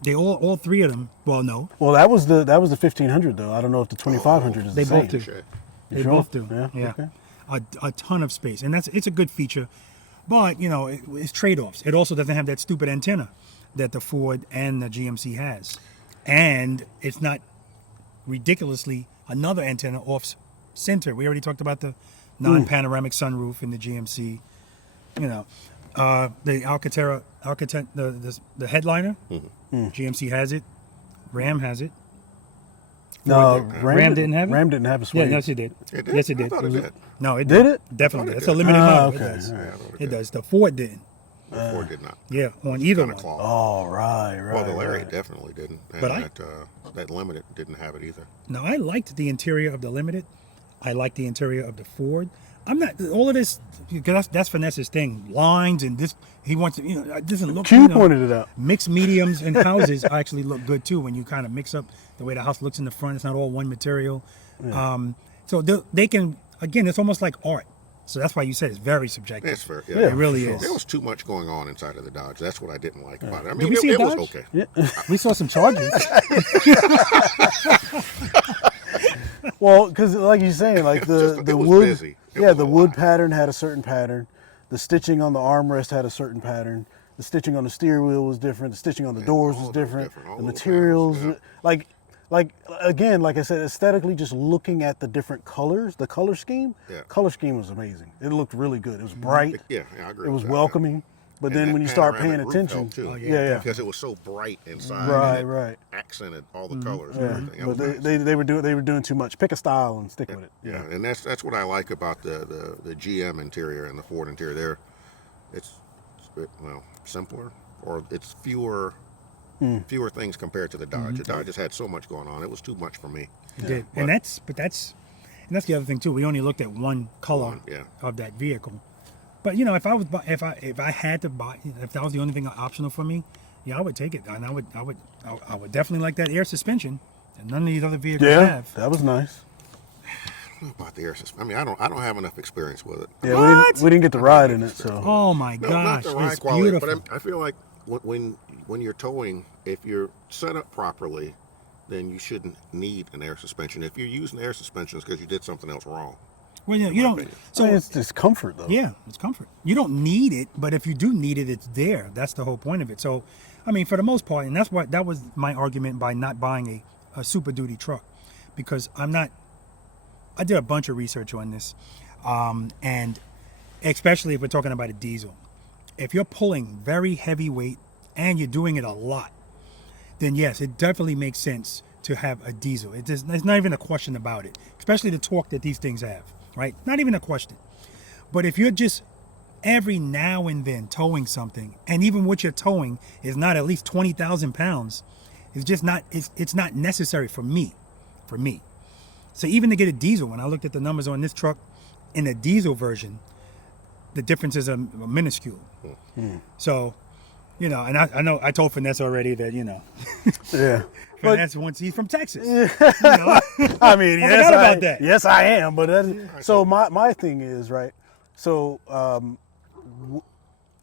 They all three of them. Well, no, Well, that was the 1500 though. I don't know if the 2500 is they the same. both do. Shit. They sure? both do. Yeah, okay. A ton of space, and it's a good feature. But it's trade-offs. It also doesn't have that stupid antenna that the Ford and the GMC has, and it's not ridiculously another antenna off center. We already talked about the non-panoramic sunroof in the GMC. The Alcantara, the headliner. GMC has it. Ram has it. No, Ram didn't have it? Ram didn't have a Yeah, suede. yes, it did. It did? Yes, it I did. thought it did. No, it Did did. it? Definitely. I thought it That's did. a limited model. Okay. It does. All right. It does. The Ford didn't. The Ford did not. Yeah, on either Kinda one. claw. Oh, right. Well, the Lariat right. definitely didn't. And But that Limited didn't have it either. Now, I liked the interior of the Limited. I liked the interior of the Ford. I'm not all of this because that's Vanessa's thing. Lines and this. He wants to. It doesn't look. Q pointed it out. Mixed mediums and houses actually look good too when you kind of mix up the way the house looks in the front. It's not all one material. So they can, again, it's almost like art. So that's why you said it's very subjective. That's fair. Yeah, It really for is. There was too much going on inside of the Dodge. That's what I didn't like about it. I Did mean, we see a it was Dodge? okay. We saw some charges. Well, because like you're saying, like the It was wood, busy. It yeah, was the a wood lot. pattern had a certain pattern. The stitching on the armrest had a certain pattern. The stitching on the steering wheel was different. The stitching on the doors all was of it was different. different. All The those materials, panels, like again, like I said, aesthetically, just looking at the different colors, the color scheme. Yeah. Color scheme was amazing. It looked really good. It was bright. Yeah, I agree It was with that, welcoming. But And then that when you start panoramic paying roof attention, helped, too. yeah. Because it was so bright inside. Right, and it right. Accented all the colors and Yeah, everything. That but was nice. they were doing too much. Pick a style and stick with it. Yeah, and that's what I like about the GM interior and the Ford interior. It's simpler, or it's fewer things compared to the Dodge. The Dodge just had so much going on. It was too much for me. It did. And that's the other thing too. We only looked at one color yeah. of that vehicle. But if I was if I had to buy, if that was the only thing optional for me, yeah, I would take it. And I would definitely like that air suspension that none of these other vehicles Yeah, have. that was nice. don't know about the air suspension. I mean, I don't have enough experience with it. Yeah, we didn't get to ride in it, so. Oh my No, gosh, not the ride it's quality, beautiful. but I feel like when you're towing, if you're set up properly, then you shouldn't need an air suspension. If you're using air suspension, it's because you did something else wrong. Well, you don't. opinion. So It's just comfort, though. yeah, it's comfort. You don't need it, but if you do need it, it's there. That's the whole point of it. So, I mean, for the most part, and that was my argument by not buying a Super Duty truck, because I did a bunch of research on this, and especially if we're talking about a diesel. If you're pulling very heavy weight and you're doing it a lot, then yes, it definitely makes sense to have a diesel. There's not even a question about it, especially the torque that these things have, right? Not even a question. But if you're just every now and then towing something, and even what you're towing is not at least 20,000 pounds, it's not necessary for me. So even to get a diesel, when I looked at the numbers on this truck, in the diesel version, the differences are minuscule. So, and I know I told Finesse already that, Yeah. Finesse once he's from Texas. I mean, forgot about that. Yes, I am. But so my thing is, right, so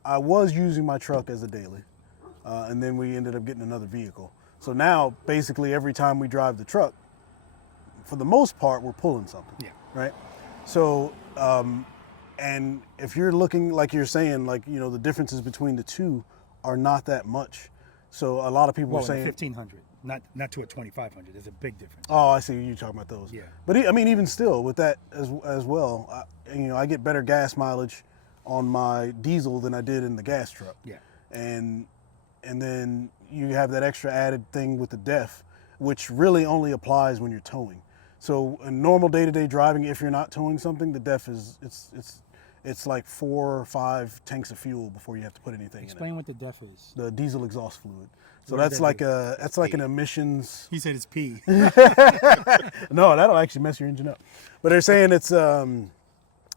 I was using my truck as a daily, and then we ended up getting another vehicle. So now, basically, every time we drive the truck, for the most part, we're pulling something. Yeah. Right? So, and if you're looking, like you're saying, like, the differences between the two are not that much. So a lot of people are saying 1,500, not to a 2,500. There's a big difference. Oh, I see. You're talking about those. Yeah. But I mean, even still, with that as well, I get better gas mileage on my diesel than I did in the gas truck. Yeah. And then you have that extra added thing with the DEF, which really only applies when you're towing. So in normal day-to-day driving, if you're not towing something, the DEF is it's like 4 or 5 tanks of fuel before you have to put anything Explain in it. what the DEF is. The diesel exhaust fluid. So What does that's that like an emissions. He said it's P. No, that'll actually mess your engine up. But they're saying it's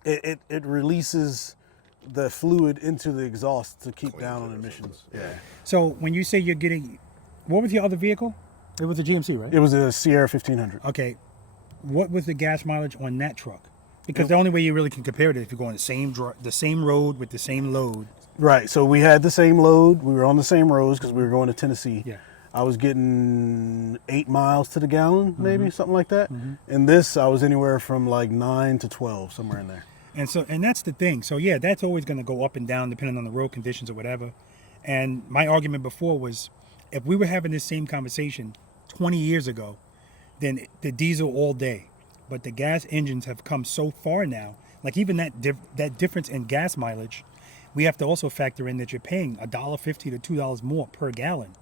it releases the fluid into the exhaust to keep down on emissions. Yeah. So when you say you're getting, what was your other vehicle? It was a GMC, right? It was a Sierra 1500. Okay. What was the gas mileage on that truck? Because the only way you really can compare it is if you're going the same road with the same load. Right. So we had the same load. We were on the same roads because we were going to Tennessee. Yeah. I was getting 8 miles to the gallon, maybe something like that. And this, I was anywhere from like 9 to 12, somewhere in there. And that's the thing. So yeah, that's always going to go up and down depending on the road conditions or whatever. And my argument before was, if we were having this same conversation 20 years ago, then the diesel all day. But the gas engines have come so far now. Like even that difference in gas mileage, we have to also factor in that you're paying $1.50 to $2 more per gallon.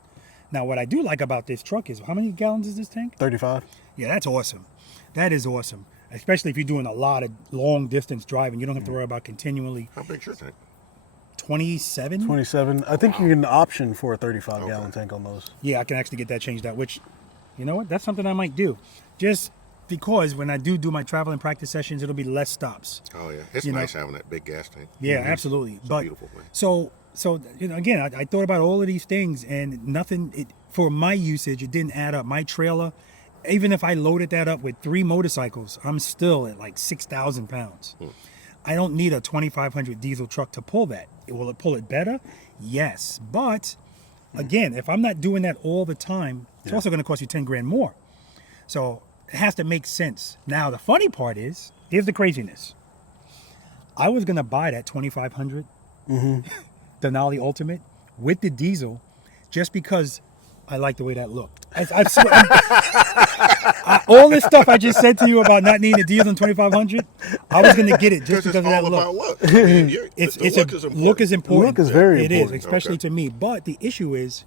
Now, what I do like about this truck is, how many gallons is this tank? 35. Yeah, that's awesome. That is awesome. Especially if you're doing a lot of long distance driving. You don't have to worry about continually. How big's your tank? 27? 27. I think you can option for a 35 gallon tank on those. Yeah, I can actually get that changed out, which, you know what? That's something I might do. Just because when I do my travel and practice sessions, it'll be less stops. Oh yeah, it's nice having that big gas tank. Yeah, absolutely. It's but a beautiful thing. So again, I thought about all of these things, and nothing. For my usage, it didn't add up. My trailer, even if I loaded that up with 3 motorcycles, I'm still at like 6,000 pounds. I don't need a 2,500 diesel truck to pull that. Will it pull it better? Yes, but again, if I'm not doing that all the time, it's also going to cost you 10 grand more. So it has to make sense. Now, the funny part is, here's the craziness. I was going to buy that 2,500 Denali Ultimate with the diesel just because I like the way that looked. All this stuff I just said to you about not needing a diesel in 2,500, I was going to get it just because of that look. About look. I mean, Look is important. Look is very important. important. It is, especially to me. But the issue is,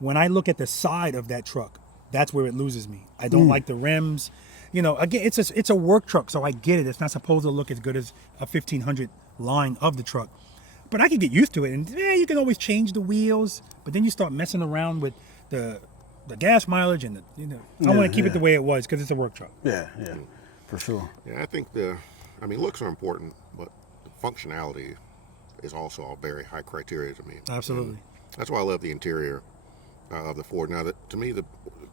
when I look at the side of that truck, that's where it loses me. I don't like the rims. Again, it's a work truck, so I get it. It's not supposed to look as good as a 1,500 line of the truck. But I can get used to it, and you can always change the wheels. But then you start messing around with the gas mileage, and I want to keep it the way it was because it's a work truck. Yeah, for sure. Yeah, I think looks are important, but the functionality is also a very high criteria to me. Absolutely. And that's why I love the interior of the Ford. Now, to me, a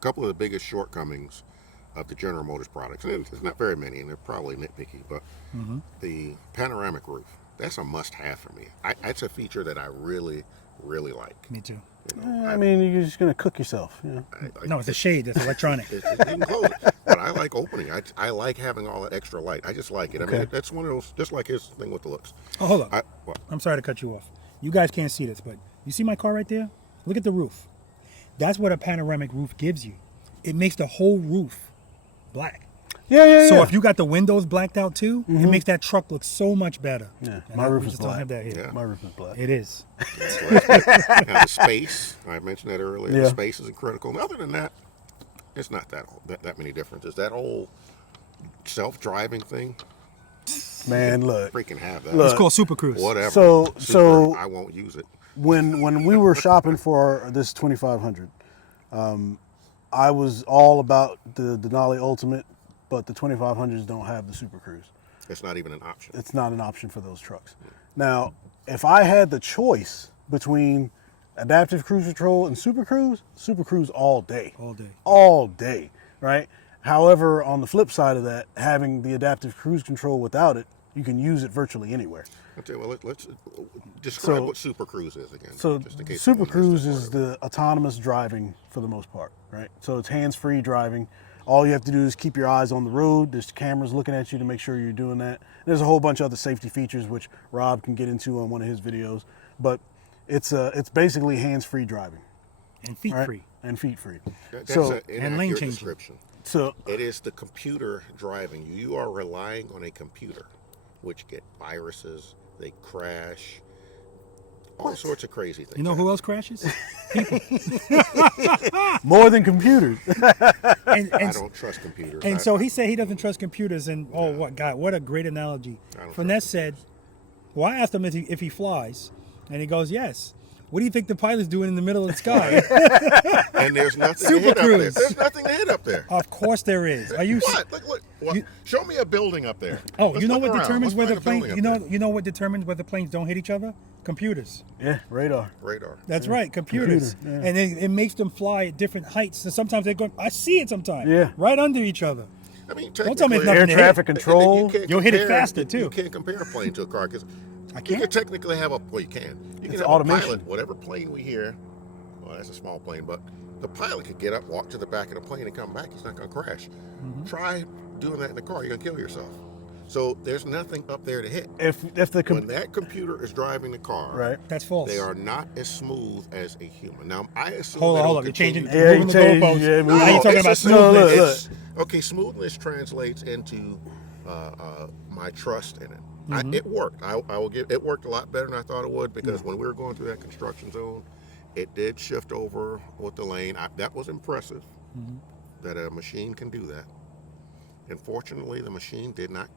couple of the biggest shortcomings of the General Motors products, and there's not very many, and they're probably nitpicky, but the panoramic roof, that's a must-have for me. It's a feature that I really, really like. Me too. You know, I mean, you're just gonna cook yourself. You know? No, it's a shade. It's electronic. You can close it, but I like opening. I like having all that extra light. I just like it. I mean, that's one of those, just like his thing with the looks. Oh, hold on. I'm sorry to cut you off. You guys can't see this, but you see my car right there? Look at the roof. That's what a panoramic roof gives you. It makes the whole roof black. So if you got the windows blacked out too, it makes that truck look so much better. Yeah, and my roof is just black. don't have that here. Yeah. My roof is black. It is. Now, the space, I mentioned that earlier. Yeah. The space is critical. And other than that, it's not that many differences. That whole self-driving thing, Man, look. freaking have that. Look. It's called Super Cruise. Whatever. So I won't use it. when we were shopping for this 2500, I was all about the Denali Ultimate, but the 2500s don't have the Super Cruise. It's not even an option. It's not an option for those trucks. Now, if I had the choice between adaptive cruise control and Super Cruise all day. All day. All day, right? However, on the flip side of that, having the adaptive cruise control without it, you can use it virtually anywhere. Okay, well, let's describe So- what Super Cruise is again. So just in case Super someone Cruise missed it, is whatever. the autonomous driving for the most part, right? So it's hands-free driving. All you have to do is keep your eyes on the road. There's cameras looking at you to make sure you're doing that. There's a whole bunch of other safety features which Rob can get into on one of his videos, but it's basically hands-free driving, And feet right? free. And feet-free. That's So an and lane inaccurate changing. description. so It is the computer driving you. You are relying on a computer, which get viruses, they crash, all sorts of crazy things. You know who else crashes? more than computers. and, I and, don't trust computers. and so he said he doesn't trust computers. And oh, what God, what a great analogy. I don't Finesse trust said, well, I asked him if he flies, and he goes, yes. What do you think the pilot's doing in the middle of the sky? And there's nothing Super to hit up there. Cruise. There's nothing to hit up there. Of course there is. Are you? What? Look. What? Show me a building up there. Oh, Let's you know look what around. determines Let's whether find a plane? building up there. You know what determines whether planes don't hit each other? Computers. Yeah, radar. Radar. That's right, computers. Computer, yeah. And it makes them fly at different heights. So sometimes they go. I see it sometimes. Yeah. Right under each other. I mean, Don't tell me it's technically- nothing Air to traffic hit. control. You can't You'll hit it compare- faster, too. You can't compare a plane to a car because I you can't. can technically have you can. You can It's have automation. a pilot, whatever plane we hear. Well, that's a small plane, but the pilot could get up, walk to the back of the plane, and come back. He's not going to crash. Mm-hmm. Try doing that in the car. You're going to kill yourself. So there's nothing up there to hit. If the When that computer is driving the car, right. That's false. they are not as smooth as a human. Now, I assume Hold they on, hold don't on. You're continue changing. to- Yeah, moving the you change- goalposts. yeah, Now you're No, talking it's about just- smoothness. look. Okay, smoothness translates into my trust in it. Mm-hmm. It worked. I will give. It worked a lot better than I thought it would because when we were going through that construction zone, it did shift over with the lane. That was impressive Mm-hmm. that a machine can do that. Unfortunately, the machine did not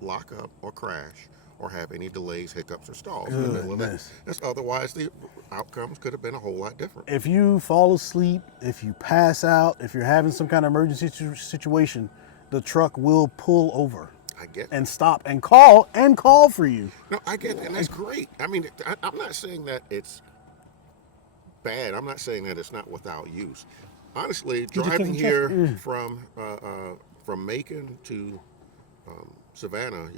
lock up or crash or have any delays, hiccups, or stalls in the middle of that. Goodness. That's otherwise the outcomes could have been a whole lot different. If you fall asleep, if you pass out, if you're having some kind of emergency situation, the truck will pull over I get and stop and call for you. No, I get that, and that's great. I mean, I'm not saying that it's bad. I'm not saying that it's not without use. Honestly, just driving doesn't here from Macon to Savannah,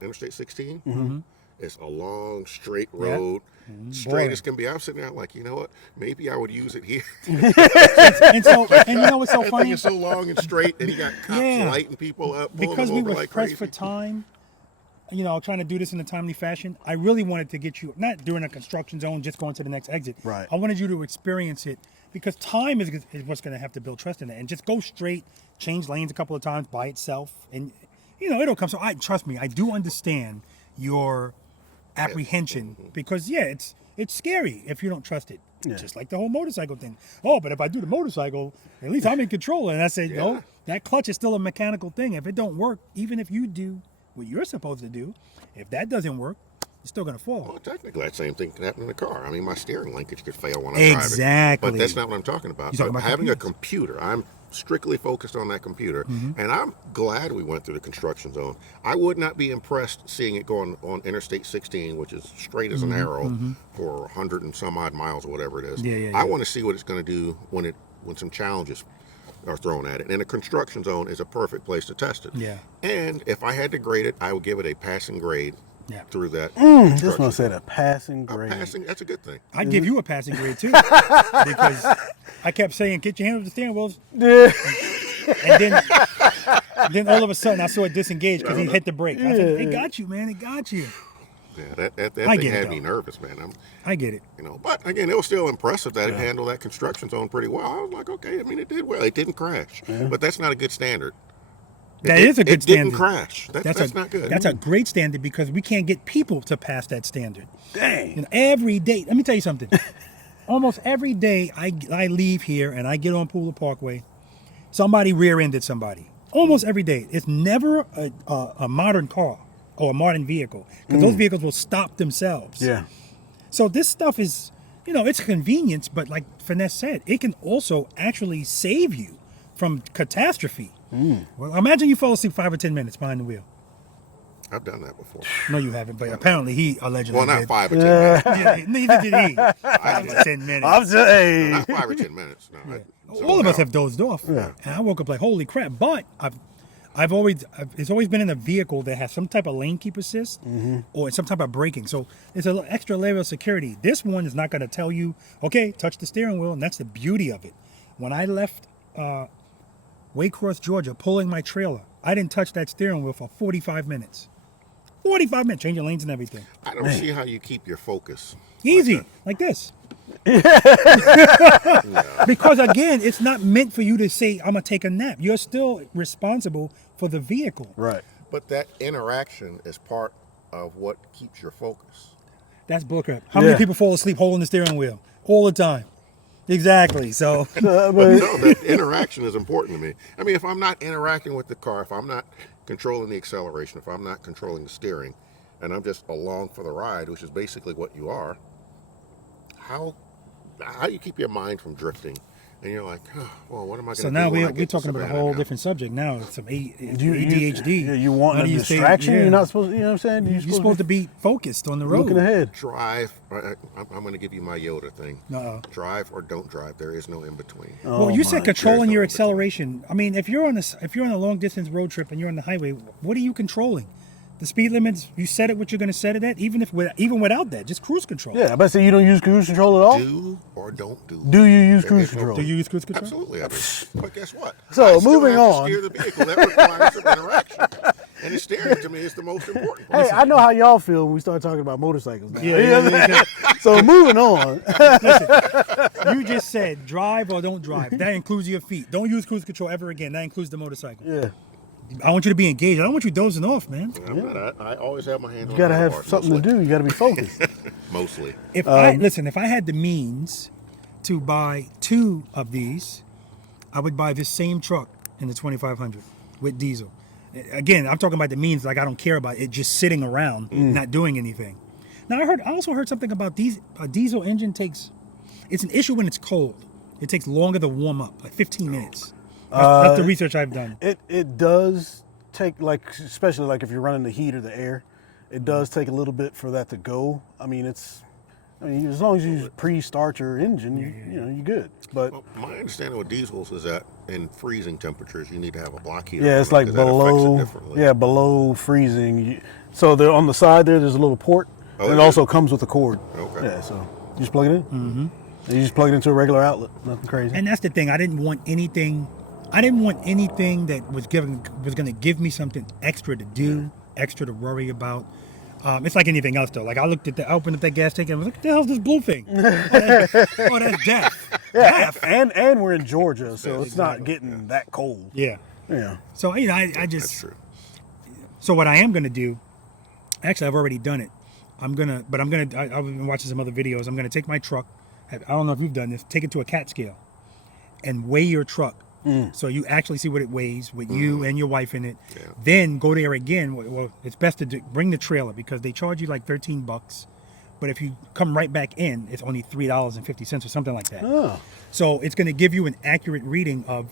Interstate 16, it's a long, straight Yeah. road. Straight Boring. as can be. I'm sitting there like, you know what? Maybe I would use it here. And you know what's so That thing funny? is so long and straight, and you got cops Yeah. lighting people up, pulling Because them we over were like pressed crazy. for time, trying to do this in a timely fashion, I really wanted to get you, not during a construction zone, just going to the next exit. Right. I wanted you to experience it because time is what's going to have to build trust in it. And just go straight, change lanes a couple of times by itself. And, it'll come. So trust me, I do understand your apprehension because, it's scary if you don't trust it. Yeah. Just like the whole motorcycle thing. Oh, but if I do the motorcycle, at least I'm in control. And I said, no, Yeah. that clutch is still a mechanical thing. If it don't work, even if you do what you're supposed to do, if that doesn't work, it's still going to fall. Well, technically, that same thing can happen in a car. I mean, my steering linkage could fail when I'm driving. Exactly. But that's not what I'm talking about. You're talking But about having a computers. computer, I'm strictly focused on that computer. Mm-hmm. And I'm glad we went through the construction zone. I would not be impressed seeing it going on Interstate 16, which is straight as an arrow for 100 and some odd miles or whatever it is. Yeah. I want to see what it's going to do when some challenges are thrown at it. And a construction zone is a perfect place to test it. Yeah. And if I had to grade it, I would give it a passing grade through that. Just want to say a passing grade. Passing, that's a good thing. I'd give you a passing grade too, because I kept saying, "Get your hand off the steering wheels," Yeah. and then all of a sudden I saw it disengage because he hit the brake. I said, "It got you, man. It got you." Yeah, that I thing get it, had me though. nervous, man. I get it. But again, it was still impressive that it handled that construction zone pretty well. I was like, okay, I mean, it did well. It didn't crash, but that's not a good standard. That is a good it standard. It didn't crash. That's not good. That's a great standard because we can't get people to pass that standard. Dang. Every day, let me tell you something. Almost every day I leave here and I get on Pooler Parkway, somebody rear-ended somebody. Almost every day. It's never a modern car or a modern vehicle because those vehicles will stop themselves. Yeah. So this stuff is, it's a convenience, but like Finesse said, it can also actually save you from catastrophe. Well, imagine you fall asleep 5 or 10 minutes behind the wheel. I've done that before. No, you haven't, but apparently he allegedly Well, not did. 5 or 10 minutes. Yeah, neither did he. 5 or 10 minutes. I'm just, hey. Not 5 or 10 minutes. No, All of us have dozed off. Yeah. And I woke up like, holy crap. But it's always been in a vehicle that has some type of lane keep assist or some type of braking. So it's an extra layer of security. This one is not going to tell you, okay, touch the steering wheel. And that's the beauty of it. When I left Waycross, Georgia, pulling my trailer, I didn't touch that steering wheel for 45 minutes. 45 minutes, changing lanes and everything. I don't see how you keep your focus. Easy, like this. Because again, it's not meant for you to say, I'm going to take a nap. You're still responsible for the vehicle. Right. But that interaction is part of what keeps your focus. That's bullcrap. How many people fall asleep holding the steering wheel? All the time. Exactly. So, But no, that interaction is important to me. I mean, if I'm not interacting with the car, if I'm not controlling the acceleration, if I'm not controlling the steering, and I'm just along for the ride, which is basically what you are, how you keep your mind from drifting? And you're like, oh, well, what am I going to do? so now when I we're get to talking about a Savannah whole now? different subject now. It's some ADHD. You want How a do you stay- distraction? yeah. You're not supposed, you know what I'm saying? You're supposed to be focused on the road. looking ahead. Drive. I'm going to give you my Yoda thing. Uh-oh. Drive or don't drive. There is no in between. Well, you said controlling There's no your in between. acceleration. I mean, if you're on a long distance road trip and you're on the highway, what are you controlling? The speed limits. You set it what you're going to set it at, even without that, just cruise control. Yeah, I bet say you don't use cruise control at all. Do or don't do. Do you use There cruise is no- control? Do you use cruise control? Absolutely, I do. But guess what? So, I still moving have to on. steer the vehicle. That requires some interaction. And the steering to me is the most important part. Hey, I know how y'all feel when we start talking about motorcycles now. Yeah. So moving on. You just said drive or don't drive. That includes your feet. Don't use cruise control ever again. That includes the motorcycle. Yeah. I want you to be engaged. I don't want you dozing off, man. I always have my hands on You gotta the have handlebars, something to do. You gotta be focused. Mostly. If I had the means to buy 2 of these, I would buy this same truck in the 2500 with diesel. Again, I'm talking about the means. Like I don't care about it just sitting around, not doing anything. Now I also heard something about these. A diesel engine it's an issue when it's cold. It takes longer to warm up, like 15 minutes. That's the research I've done. It does take, like, especially like if you're running the heat or the air, it does take a little bit for that to go. I mean, as long as you pre-start your engine, you're good. But Well, my understanding with diesels is that in freezing temperatures, you need to have a block heater. yeah, on it's it, like 'cause that affects it below, differently. below freezing. So they're on the side there's a little port, Oh, and it is it? also comes with a cord. Okay. Yeah, so you just plug it in. Mm-hmm. You just plug it into a regular outlet. Nothing crazy. And that's the thing. I didn't want anything that was going to give me something extra to do, extra to worry about. It's like anything else, though. Like I opened up that gas tank and I was like, "What the hell's this blue thing?" Oh, that's death. Yeah, Death. and we're in Georgia, so it's not getting that cold. Yeah. Yeah. So I That's just. true. So what I am going to do, actually, I've already done it. I've been watching some other videos. I'm going to take my truck. I don't know if you've done this. Take it to a CAT scale and weigh your truck. So you actually see what it weighs with you and your wife in it. Yeah. Then go there again. Well, it's best to bring the trailer because they charge you like $13. But if you come right back in, it's only $3.50 or something like that. Oh. So it's going to give you an accurate reading of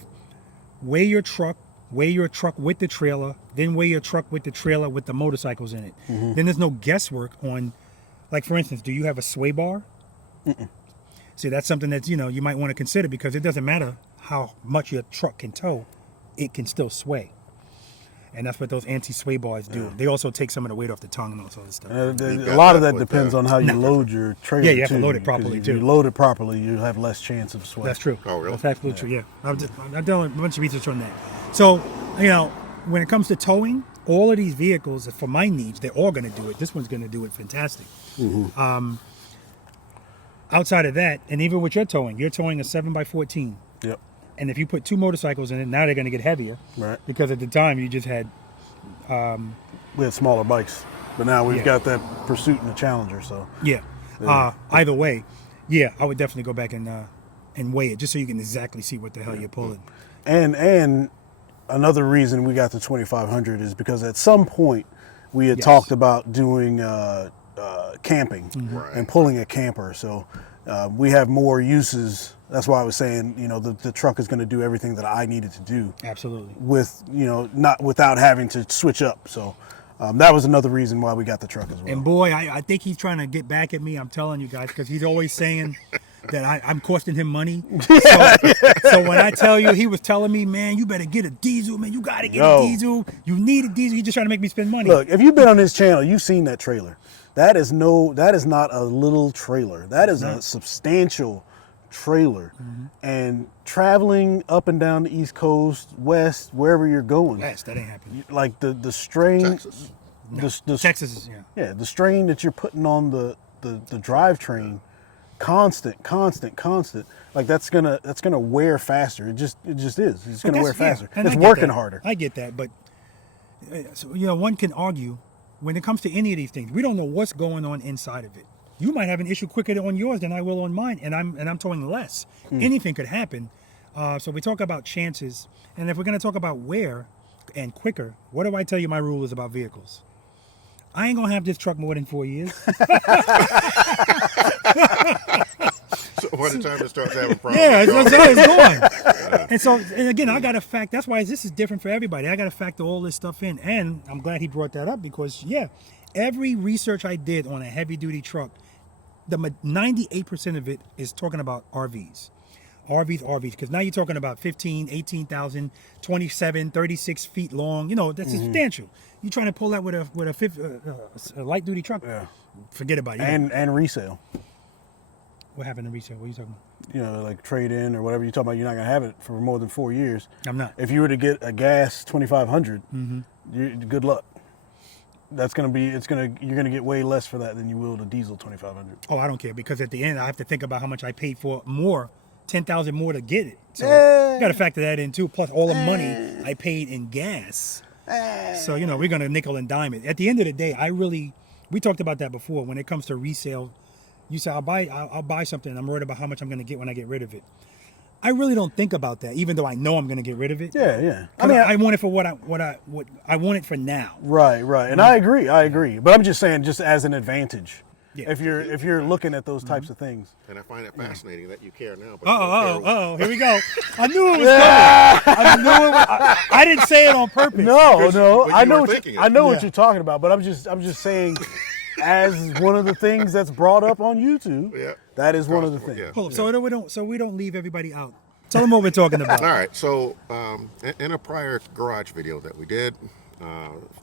weigh your truck with the trailer, then weigh your truck with the trailer with the motorcycles in it. Then there's no guesswork on, like for instance, do you have a sway bar? See, that's something that you might want to consider because it doesn't matter how much your truck can tow, it can still sway. And that's what those anti-sway bars do. They also take some of the weight off the tongue and all sorts of stuff. A lot of that depends on how you load your trailer. Yeah, you have to too, load it properly, if too. you load it properly, you have less chance of sway. That's true. Oh, really? That's absolutely true, yeah. I've done a bunch of research on that. So, you know, when it comes to towing, all of these vehicles, for my needs, they're all going to do it. This one's going to do it fantastic. Outside of that, and even with your towing a 7x14. Yep. And if you put 2 motorcycles in it, now they're going to get heavier. Right. Because at the time, you just had... We had smaller bikes, but now we've Yeah. got that Pursuit and the Challenger. So Yeah. Either way, yeah, I would definitely go back and weigh it just so you can exactly see what the hell you're pulling. and another reason we got the 2500 is because at some point we had Yes. talked about doing camping Right. and pulling a camper. So we have more uses. That's why I was saying, you know, the truck is going to do everything that I needed to do Absolutely. with, you know, not without having to switch up. So that was another reason why we got the truck as well. And boy, I think he's trying to get back at me. I'm telling you guys, because he's always saying that I'm costing him money. So when I tell you, he was telling me, man, you better get a diesel, man. You got to get a diesel. You need a diesel. He's just trying to make me spend money. Look, if you've been on his channel, you've seen that trailer. That is not a little trailer. That is a substantial trailer. And traveling up and down the East Coast, west, wherever you're going, Yes, that ain't happening. like the strain, Texas. the Texas is, yeah, the strain that you're putting on the drivetrain, constant. Like that's gonna wear faster. It just is. It's gonna wear faster. And I It's get working that. harder. I get that, but so, you know, one can argue when it comes to any of these things. We don't know what's going on inside of it. You might have an issue quicker on yours than I will on mine, and I'm towing less. Anything could happen. So we talk about chances, and if we're going to talk about wear and quicker, what do I tell you my rule is about vehicles? I ain't gonna have this truck more than 4 years. So by the time it starts having problems, Yeah, it's going. And so, and again, I got to fact. That's why this is different for everybody. I got to factor all this stuff in, and I'm glad he brought that up because, yeah, every research I did on a heavy duty truck, the 98% of it is talking about RVs. Because now you're talking about 15, 18,000, 27, 36 feet long. You know, that's substantial. You're trying to pull that with a light duty truck. Yeah. Forget about it. And resale. What happened to resale? What are you talking about? You know, like trade in or whatever you're talking about, you're not gonna have it for more than 4 years. I'm not. If you were to get a gas 2500, good luck. That's gonna be you're gonna get way less for that than you will the diesel 2500. Oh, I don't care because at the end I have to think about how much I paid for more, 10,000 more to get it. So you got to factor that in too. Plus all the money I paid in gas. So you know we're gonna nickel and dime it. At the end of the day, we talked about that before. When it comes to resale, you say I'll buy something. And I'm worried about how much I'm gonna get when I get rid of it. I really don't think about that, even though I know I'm gonna get rid of it. Yeah. I mean, I want it for what I want it for now. Right. And I agree. But I'm just saying, just as an advantage. Yeah. If you're looking at those types of things. and I find it fascinating that you care now. But you don't care. Oh, here we go. I knew it was coming. I didn't say it on purpose. No. But I you know were thinking it. I know what you're talking about, but I'm just saying, as one of the things that's brought up on YouTube, Yeah. that is one of the things. Yeah. Hold up, so we don't leave everybody out. Tell them what we're talking about. All right. So in a prior garage video that we did,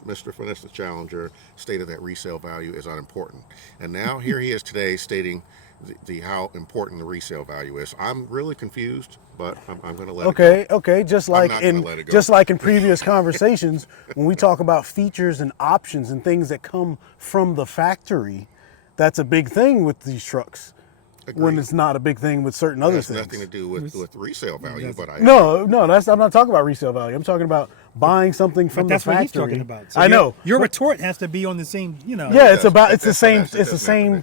Mr. Finesse the Challenger stated that resale value is unimportant, and now here he is today stating the how important the resale value is. I'm really confused, but I'm going to let it go. Okay. Just not like gonna let it go. just like in previous conversations, when we talk about features and options and things that come from the factory, that's a big thing with these trucks. When Agreed. it's not a big thing with certain other It has things. nothing to do with resale value, but I No, I'm not talking about resale value. I'm talking about buying something from But that's the what factory. he's talking about. So I know. Your retort has to be on the same, you know. Yeah, Yes, it's the same that's it's the happening.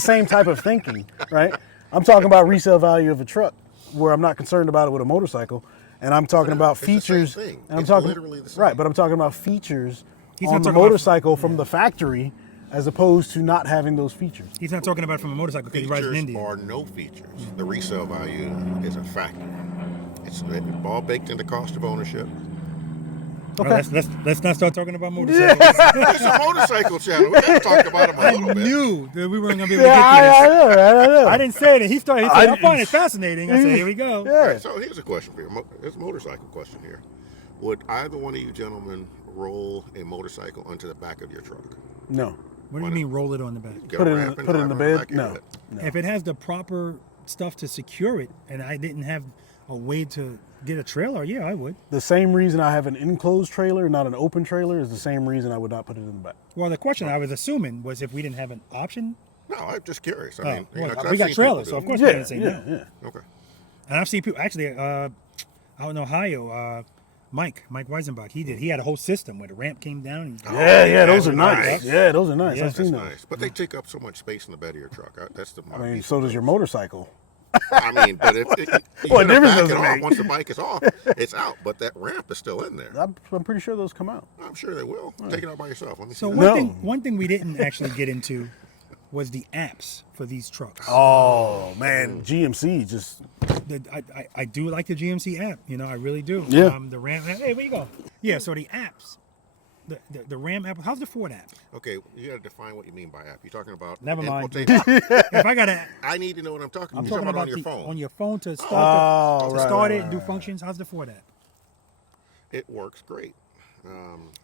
same type of thinking, right? I'm talking about resale value of a truck where I'm not concerned about it with a motorcycle, and I'm talking about it's the same features. thing. And I'm It's talking literally the same. right, but I'm talking about features He's on not the talking about- motorcycle from the factory, as opposed to not having those features. He's not talking about it from a motorcycle because he rides in features India. or no features. The resale value is a factor. It's all baked into cost of ownership. Okay. Let's not start talking about motorcycles. It's a motorcycle channel. We can talk about them a I little bit. knew that we weren't gonna be able to Yeah, get to this. I know. I didn't say that. He said, I find it fascinating. I said, here we go. All Yeah. right, so here's a question for you. It's a motorcycle question here. Would either one of you gentlemen roll a motorcycle onto the back of your truck? No. What do you mean roll it on the back? Get Put a it ramp and in drive the on bed? back of your bed. No. If it has the proper stuff to secure it, and I didn't have a way to get a trailer, yeah, I would. The same reason I have an enclosed trailer, not an open trailer, is the same reason I would not put it in the back. Well, the question I was assuming was if we didn't have an option. No, I'm just curious. I mean, Well, 'cause we I've got seen trailers, people so of do course it. we didn't say no. Yeah. Okay. And I've seen people actually out in Ohio. Mike Weisenbach, he had a whole system where the ramp came down. And Yeah, those are that's nice. nice. Yeah, those are nice. Yeah, I've That's seen those. nice. But they take up so much space in the bed of your truck. That's the. I mean, so does your motorcycle. I mean, but if you What gotta difference back does it it off, make? once the bike is off, it's out. But that ramp is still in there. I'm pretty sure those come out. I'm sure they will. Take it out by yourself. Let me see. So that. one thing we didn't actually get into was the apps for these trucks. Oh man, GMC just I do like the GMC app. You know, I really do. Yeah. The Ram. Hey, where you go? Yeah. So the apps, the Ram app. How's the Ford app? Okay, you got to define what you mean by app. You're talking about. Never mind. infotainment? If I gotta, I need to know what I'm talking about. I'm You're talking about on your phone. on your phone to start Oh, to right, start right, it and do right, functions. How's the Ford app? It works great.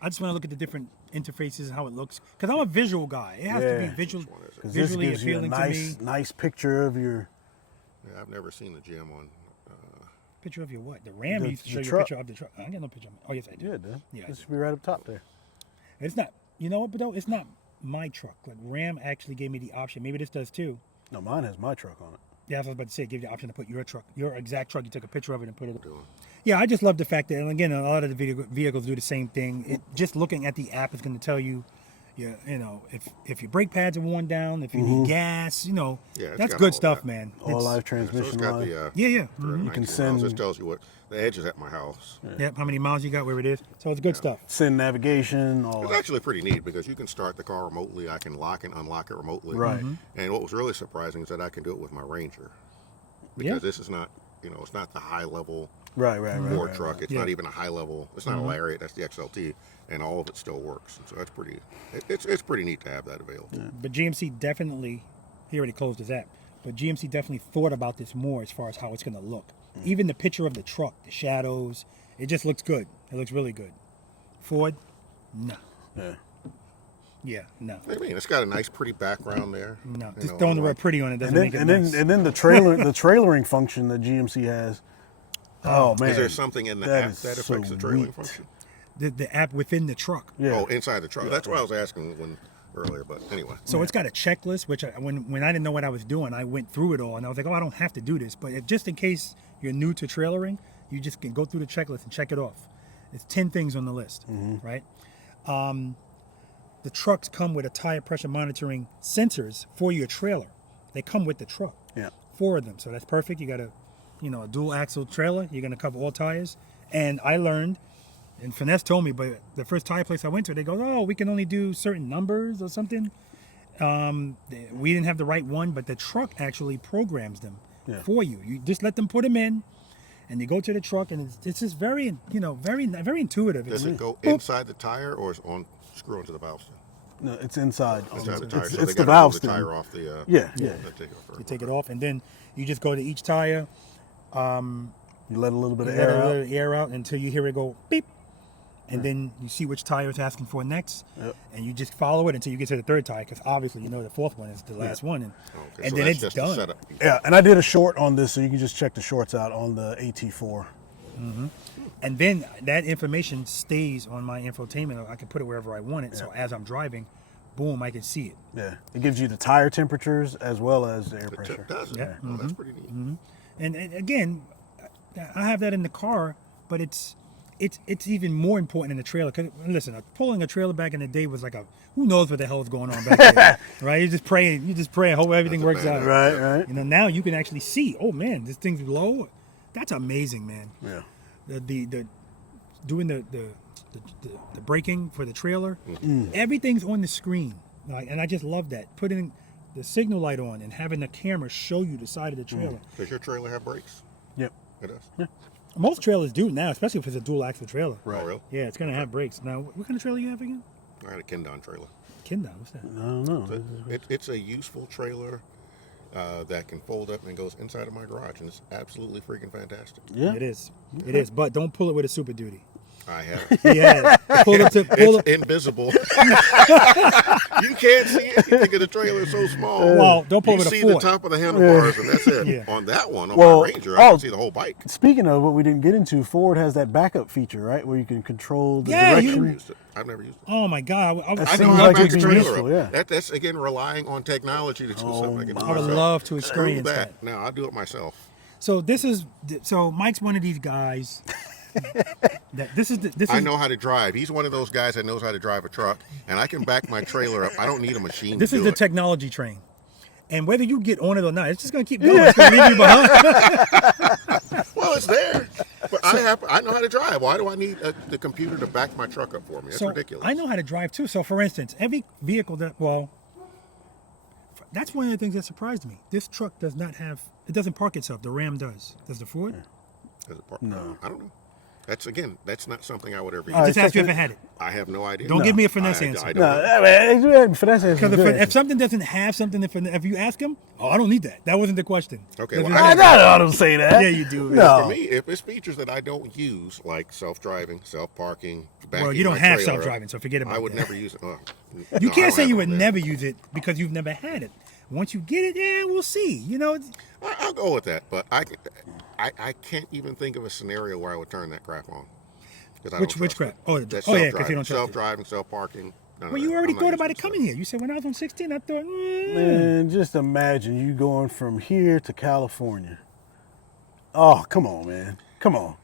I just want to look at the different interfaces and how it looks because I'm a visual guy. It has to be Yeah. visual, Which one is it? 'cause this visually gives you a appealing nice, to me. nice picture of your. Yeah, I've never seen the GM one. Picture of your what? The Ram The- used to the show you a truck. picture of the truck. I don't get no picture of it. Oh yes, I do. Yeah, dude. Yeah, I This do. should be right up top there. It's not. You know what? But though it's not my truck. Like Ram actually gave me the option. Maybe this does too. No, mine has my truck on it. Yeah, that's what I was about to say. It gives you the option to put your truck, your exact truck. You took a picture of it and put it. Doing. Yeah, I just love the fact that, and again, a lot of the vehicles do the same thing. Just looking at the app is going to tell you, you know, if your brake pads are worn down, if you need gas, you know, Yeah, it's that's got good all stuff, that. man. All It's- live So it's transmission got line. the. Yeah, yeah. You can send- This tells you what the edge is at my house. Yep, how many miles you got, where it is. So it's good stuff. Send navigation, all It's that. actually pretty neat because you can start the car remotely. I can lock and unlock it remotely. Right. And what was really surprising is that I can do it with my Ranger. Because Yeah. this is not, it's not the high level Right. Ford right, truck. It's Yeah. not even a high level. It's not a Lariat. That's the XLT, and all of it still works. So that's pretty. It's pretty neat to have that available. But GMC definitely, he already closed his app, but GMC definitely thought about this more as far as how it's going to look. Even the picture of the truck, the shadows, it just looks good. It looks really good. Ford, no. Yeah. Yeah, no. I mean, it's got a nice, pretty background there. No, You just know, throwing the like- word pretty on it And doesn't then make it and then nice. and then the trailering function that GMC has. Oh man. Is there something in the that app is that affects the trailing sweet. function? The app within the truck. Yeah. Oh, inside the truck. That's why I was asking earlier. But anyway, So it's got a checklist, which when I didn't know what I was doing, I went through it all, and I was like, oh, I don't have to do this. But just in case you're new to trailering, you just can go through the checklist and check it off. It's 10 things on the list, right? The trucks come with a tire pressure monitoring sensors for your trailer. They come with the truck. Yeah. 4 of them, so that's perfect. You got a dual axle trailer. You're gonna cover all tires. And I learned, and Finesse told me, but the first tire place I went to, they go, oh, we can only do certain numbers or something. We didn't have the right one, but the truck actually programs them for you. You just let them put them in, and you go to the truck, and it's just very, very intuitive. does it go inside the tire or is on screw into the valve stem? No, it's inside. Inside the tire. It's, So it's they the gotta valve move the stem. tire off the. Yeah. Take it off. You take it off, and then you just go to each tire. You let a little bit You of let air a out. little air out until you hear it go beep, and then you see which tire it's asking for next, and you just follow it until you get to the third tire, because obviously the fourth one is the last one, and, Okay, and so then that's it's just the done. setup. Yeah, and I did a short on this, so you can just check the shorts out on the AT4. And then that information stays on my infotainment. I can put it wherever I want it, so as I'm driving, boom, I can see it. Yeah, it gives you the tire temperatures as well as the air The pressure. tip does it. Yeah. Oh, that's pretty neat. And again, I have that in the car, but it's even more important in the trailer. Cause listen, pulling a trailer back in the day was like who knows what the hell is going on back there, right? You just pray, hope everything That's a works bad out. idea. Right. Now you can actually see. Oh man, this thing's low. That's amazing, man. Yeah. The doing the braking for the trailer, everything's on the screen, and I just love that. Putting the signal light on and having the camera show you the side of the trailer. Does your trailer have brakes? Yep. It does. Yeah. Most trailers do now, especially if it's a dual axle trailer. Right. Oh, really? Yeah, it's gonna have brakes. Now, what kind of trailer you have again? I had a Kendon trailer. Kindle, what's that? I don't know. It's a useful trailer that can fold up and goes inside of my garage, and it's absolutely freaking fantastic. Yeah. It is. It is. But don't pull it with a Super Duty. I have. Yeah. It's invisible. You can't see it. You think of the trailer is so small. Well, don't pull it you with a see Ford. the top of the handlebars, and that's it. Yeah. On that one, on Well, my Ranger, I can see the whole bike. Speaking of what we didn't get into, Ford has that backup feature, right, where you can control the Yeah, I've direction. never used it. I've never used it. Oh my God! That I seems know like how to it'd back the be trailer useful, up. yeah. That's again relying on technology to do something I can do I would myself. love to Screw experience that. No, I'll do it myself. So Mike's one of these guys. I know how to drive. He's one of those guys that knows how to drive a truck, and I can back my trailer up. I don't need a machine. This to is do the it. technology train, and whether you get on it or not, it's just gonna keep going. It's gonna leave you behind. Well, it's there, but I know how to drive. Why do I need the computer to back my truck up for me? That's ridiculous. I know how to drive too. So, for instance, every vehicle that's one of the things that surprised me. This truck it doesn't park itself. The Ram does. Does the Ford? Does it park? No. I don't know. That's not something I would ever use. All right, Just ask you if it had it. I have no idea. Don't give me a finesse answer. I No, don't know. I mean, finesse is Because good. if something doesn't have something, if you ask him, oh, I don't need that. That wasn't the question. Okay, If well, it I had- don't say that. Yeah, you do. No. For me, if it's features that I don't use, like self-driving, self-parking, backing Well, you don't my have trailer up, self-driving, so forget about I would that. never use it. You can't say you would never use it because you've never had it. Once you get it, yeah, we'll see. You know, I'll go with that, but I can't even think of a scenario where I would turn that crap on. Which crap? Oh, That's yeah, because you don't trust it. self-driving, self-parking. Well, you already thought about it coming here. You said when I was on 16, I thought, Man, just imagine you going from here to California. Oh, come on, man. Come on.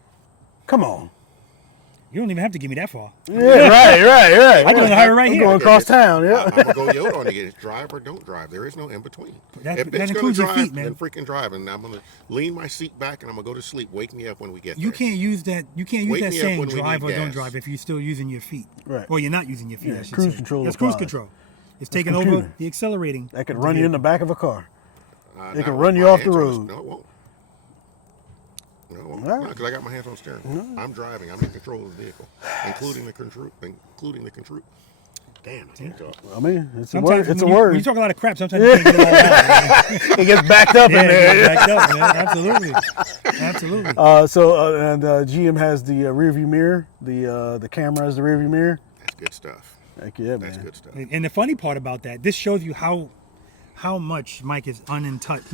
you don't even have to give me that far. Yeah, right. I'm going to hire right I'm here. going across town, yeah. I'm gonna go Yoda on it. It's drive or don't drive. There is no in between. That If it's gonna includes your drive, feet, man. then freaking drive, and I'm gonna lean my seat back and I'm gonna go to sleep. Wake me up when we get there. You can't use that. You can't use Wake that me up saying when we drive need or don't gas. drive if you're still using your feet. Right. Or you're not using your feet. Yeah, I should cruise say. control That's cruise applies. control. It's taking computer. over the accelerating. That could run you in the back of a car. It Not can with run you my off the hands on road. No, it won't. No, it won't. All right. No, because I got my hands on the steering. I'm driving. I'm in control of the vehicle, including the control. Damn, I can't talk. I mean, it's a Sometimes word. It's a when word. you talk a lot of crap, sometimes you can't get it all out. Man. It gets backed up in Yeah, there. get backed up, man. Absolutely. GM has the rear view mirror. The camera has the rear view mirror. That's good stuff. Heck yeah, That's man. good stuff. And the funny part about that, this shows you how much Mike is untouched.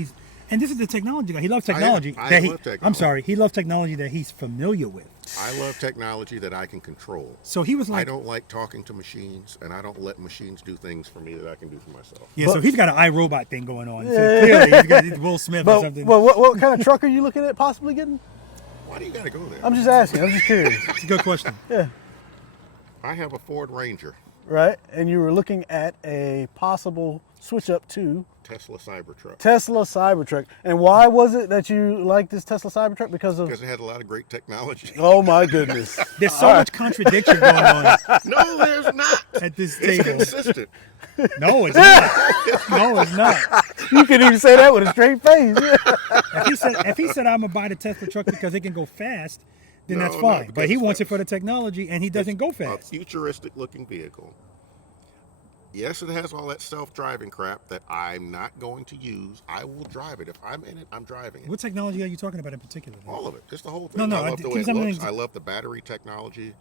And this is the technology guy. He loves technology. I love technology. I'm sorry. He loves technology that he's familiar with. I love technology that I can control. So he was I like, don't like talking to machines, and I don't let machines do things for me that I can do for myself. yeah. But- So he's got an iRobot thing going on. So clearly, he's Will Smith or But something. what kind of truck are you looking at possibly getting? Why do you got to go there? I'm just asking. I'm just curious. It's a good question. Yeah. I have a Ford Ranger, Right. And you were looking at a possible switch up to Tesla Cybertruck, Tesla Cybertruck. And why was it that you liked this Tesla Cybertruck? Because of because it had a lot of great technology. oh my goodness. There's so much contradiction going on No, there's not. at this It's table. consistent. No, it's not. No, it's not. You can even say that with a straight face. If he said I'm gonna buy the Tesla truck because it can go fast, then No, that's not fine. because But he it's wants it fast. for the technology, and he doesn't go A fast. futuristic looking vehicle. Yes, it has all that self-driving crap that I'm not going to use. I will drive it. If I'm in it, I'm driving it. What technology are you talking about in particular? then? All of it. Just the whole thing. No, no, I love the can way you it tell me looks. ex- I love the battery technology.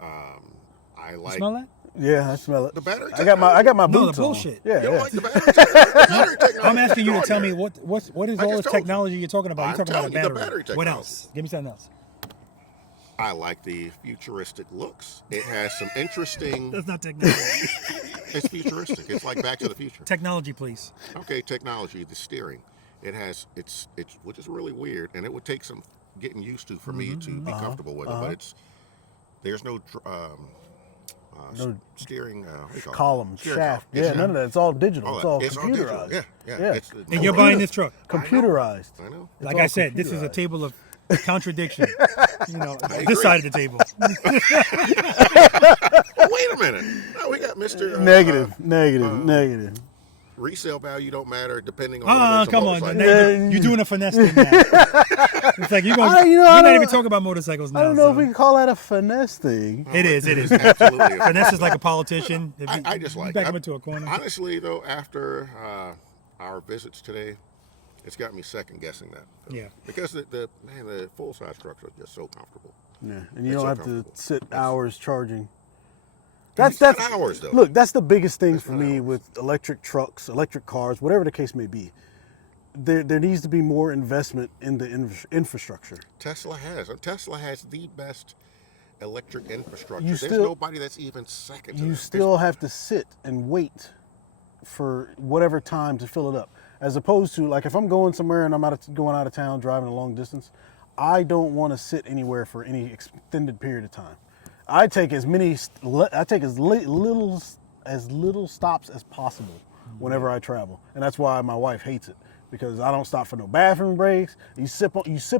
I You like smell that? Yeah, I smell it. the battery I got my No, the boots on. bullshit. Yeah, You don't yeah. like the battery technology? Battery technology I'm asking you to is tell on me there. what is I all just this told you. technology you're talking about? I'm You're talking about a telling you the battery. battery What technology. else? Give me something else. I like the futuristic looks. It has some interesting. That's not technology. It's futuristic. It's like Back to the Future. Technology, please. Okay, technology, the steering. It has it's which is really weird, and it would take some getting used to for me to be comfortable with it. But there's no No steering. What do you call it? Column, Steering shaft. column. Yeah, none of that. It's all digital. All It's that. all digital. computerized. Yeah. Yeah. It's, And you're buying this truck. Computerized. I know. Like all I said, this is a computerized. table of contradiction. You know, agree. this side of the table. Oh, wait a minute. No, we got Mr. Negative. resale value don't matter depending on. Oh, come on! You're doing a finesse thing now. It's like you're not even talking about motorcycles now. I don't know if we can call that a finesse thing. It is. Absolutely. Finesse is like a politician. I just like back him into a corner. Honestly, though, after our visits today, it's got me second guessing that. Yeah. Because the full size trucks are just so comfortable. Yeah, and you It's don't so have to comfortable. sit hours charging. That's hours though. Look, that's the biggest thing That's for not me hours. with electric trucks, electric cars, whatever the case may be. There needs to be more investment in the infrastructure. Tesla has the best electric infrastructure. You There's still- nobody that's even second to You that. still have to sit and wait for whatever time to fill it up. As opposed to, like, if I'm going somewhere and I'm going out of town, driving a long distance, I don't want to sit anywhere for any extended period of time. I take as little stops as possible whenever I travel, and that's why my wife hates it, because I don't stop for no bathroom breaks. You sip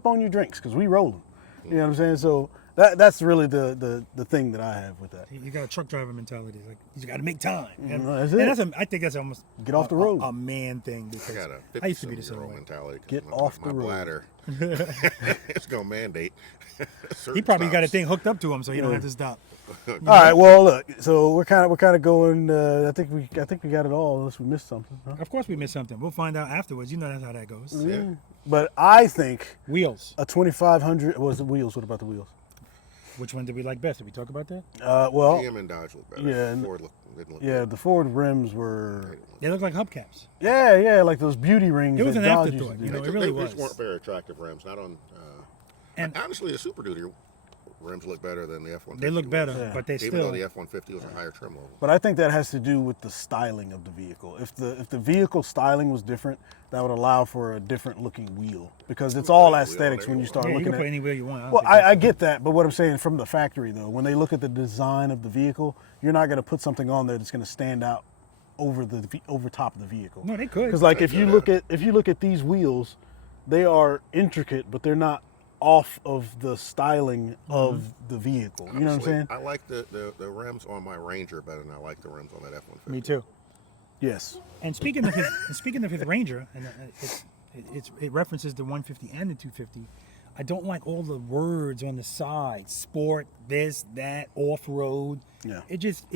on your drinks because we rolling. You know what I'm saying? So that's really the thing that I have with that. You got a truck driver mentality. Like you got to make time. That's And it. I think that's almost Get off the road. A man thing. I Because got a I used to be the 57-year-old same way. mentality. Get My- off my the road. bladder. It's gonna mandate. He probably got a stops. thing hooked up to him, so he don't have to stop. All right. Well, look. So we're kind of going. I think we got it all, unless we missed something. Huh? Of course, we missed something. We'll find out afterwards. You know that's how that goes. Yeah. But I think Wheels. a 2500 was the wheels. What about the wheels? Which one did we like best? Did we talk about that? Well, GM and Dodge look better. yeah, and- Ford didn't look yeah, good. the Ford rims were. They look like hubcaps. Yeah, like those beauty rings. It was that an Dodge afterthought, used to you do. know, it really They just was. weren't very attractive rims. Not on. And- Honestly, the Super Duty rims look better than the F-150. They look better, Yeah. but they Even still. though the F-150 was a higher trim level. But I think that has to do with the styling of the vehicle. If the vehicle styling was different, that would allow for a different looking wheel, because it's all Wheel, aesthetics when you start Yeah, you looking can put at. any wheel you want. Well, I get that, but what I'm saying from the factory though, when they look at the design of the vehicle, you're not going to put something on there that's going to stand out over top of the vehicle. No, they could. Because like They if you could. look at these wheels, they are intricate, but they're not off of the styling of the vehicle. You know what I'm Honestly, saying? I like the rims on my Ranger better than I like the rims on that F-150. Me too. Yes. And speaking of his Ranger, and it references the 150 and the 250. I don't like all the words on the side. Sport, this, that, off road. Yeah. It just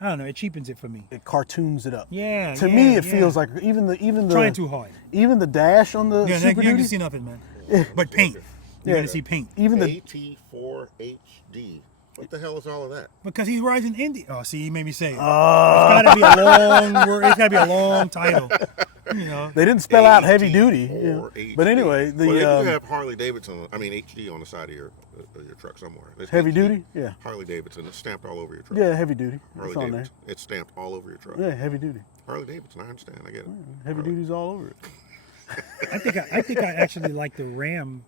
I don't know. It cheapens it for me. It cartoons it up. Yeah. To yeah, me, it yeah. feels like even the Trying too hard. even the dash on the Yeah, Super you Duty. can see nothing, man. But paint. You're Yeah. gonna see paint Even the AT4 HD. What the hell is all of that? because he's riding Indy. Oh, see, you made me say it. It's gotta be a long word. It's gotta be a long title. You know. they didn't spell out heavy duty. AT4 Yeah. HD. But anyway, the Well, you have Harley Davidson. I mean HD on the side of your truck somewhere. It's heavy HD. duty. Yeah. Harley Davidson. It's stamped all over your truck. Yeah, heavy duty. Harley It's on there. Davidson. It's stamped all over your truck. Yeah, heavy duty. Harley Davidson. I understand. I get it. Heavy Harley. duty's all over it. I think I actually like the Ram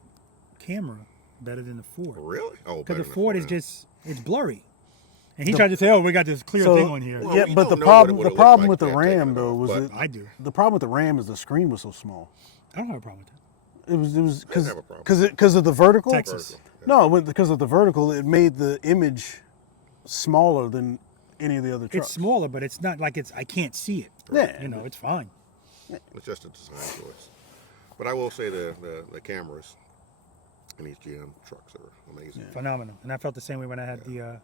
camera better than the Ford. Really? Oh, Because better the than Ford is yeah. just it's blurry. And he tried to say, "Oh, we got this clear thing on here." Well, yeah, we but don't the know what it problem would've the looked problem like with the if they had taken Ram it though off, was but that I do. the problem with the Ram is the screen was so small. I don't have a problem with that. It was because have a problem. of the vertical. Texas. No, because of the vertical, it made the image smaller than any of the other trucks. It's smaller, but it's not like I can't see it. Yeah. You know, it's fine. It's just a design choice. But I will say the cameras in these GM trucks are amazing. Phenomenal. And I felt the same way when I had They're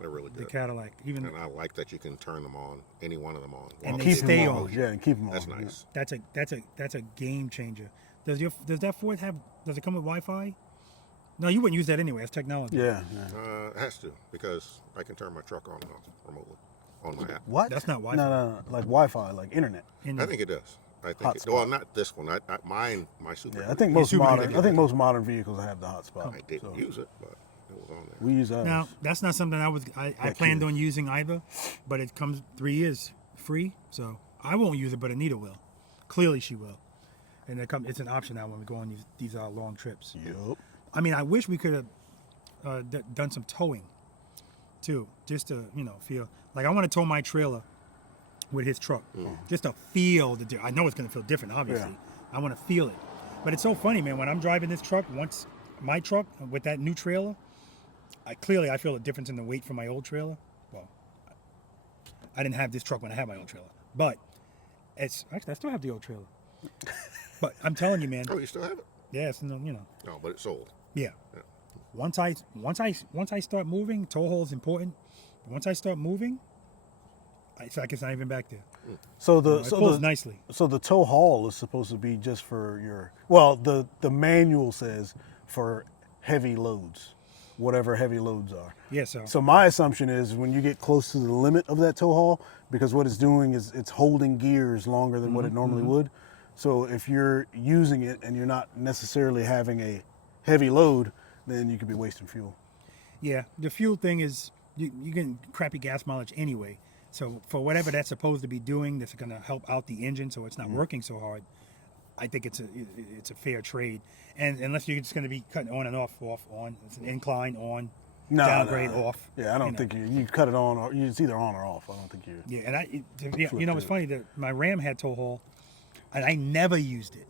really the good. Cadillac. Even And I like that you can turn them on, any one of them on. And while they the keep stay vehicle them on. moves. Yeah, and keep them on. That's yeah. nice. that's a game changer. Does that Ford does it come with Wi-Fi? No, you wouldn't use that anyway. It's technology. Yeah. It has to, because I can turn my truck on and off remotely on my app. What? That's not Wi-Fi. No, like Wi-Fi, like internet. And I think it does. I think Hotspot. well, not this one. My Super. Yeah, I think Duty. most Super modern. Duty. I think most modern vehicles have the hotspot. I didn't so use it, but it was on there. we use ours. now that's not something I planned on using either, but it comes 3 years free, so I won't use it, but Anita will. Clearly, she will, and it's an option now when we go on these long trips. Yup. I mean, I wish we could have done some towing too, just to feel like I want to tow my trailer with his truck, just to feel I know it's going to feel different, obviously. Yeah. I want to feel it, but it's so funny, man. When I'm driving this truck, my truck with that new trailer, I feel a difference in the weight from my old trailer. Well, I didn't have this truck when I had my old trailer, but Actually, I still have the old trailer. But I'm telling you, man. Oh, you still have it? Yeah, it's, you know. No, but it's sold. Yeah. Yeah. Once I start moving, tow hole is important. Once I start moving, it's like it's not even back there. So It pulls nicely. So the tow haul is supposed to be just for your, well, the manual says for heavy loads, whatever heavy loads are. Yeah, so So my assumption is when you get close to the limit of that tow haul, because what it's doing is it's holding gears longer than what it normally would. So if you're using it and you're not necessarily having a heavy load, then you could be wasting fuel. yeah, the fuel thing is you getting crappy gas mileage anyway. So for whatever that's supposed to be doing, that's going to help out the engine, so it's not working so hard. I think it's a fair trade, and unless you're just going to be cutting on and off, on, it's an incline on, downgrade off. Yeah, I don't think you cut it on, or it's either on or off. I don't think you. Yeah, and you know, it's funny that my Ram had tow haul, and I never used it.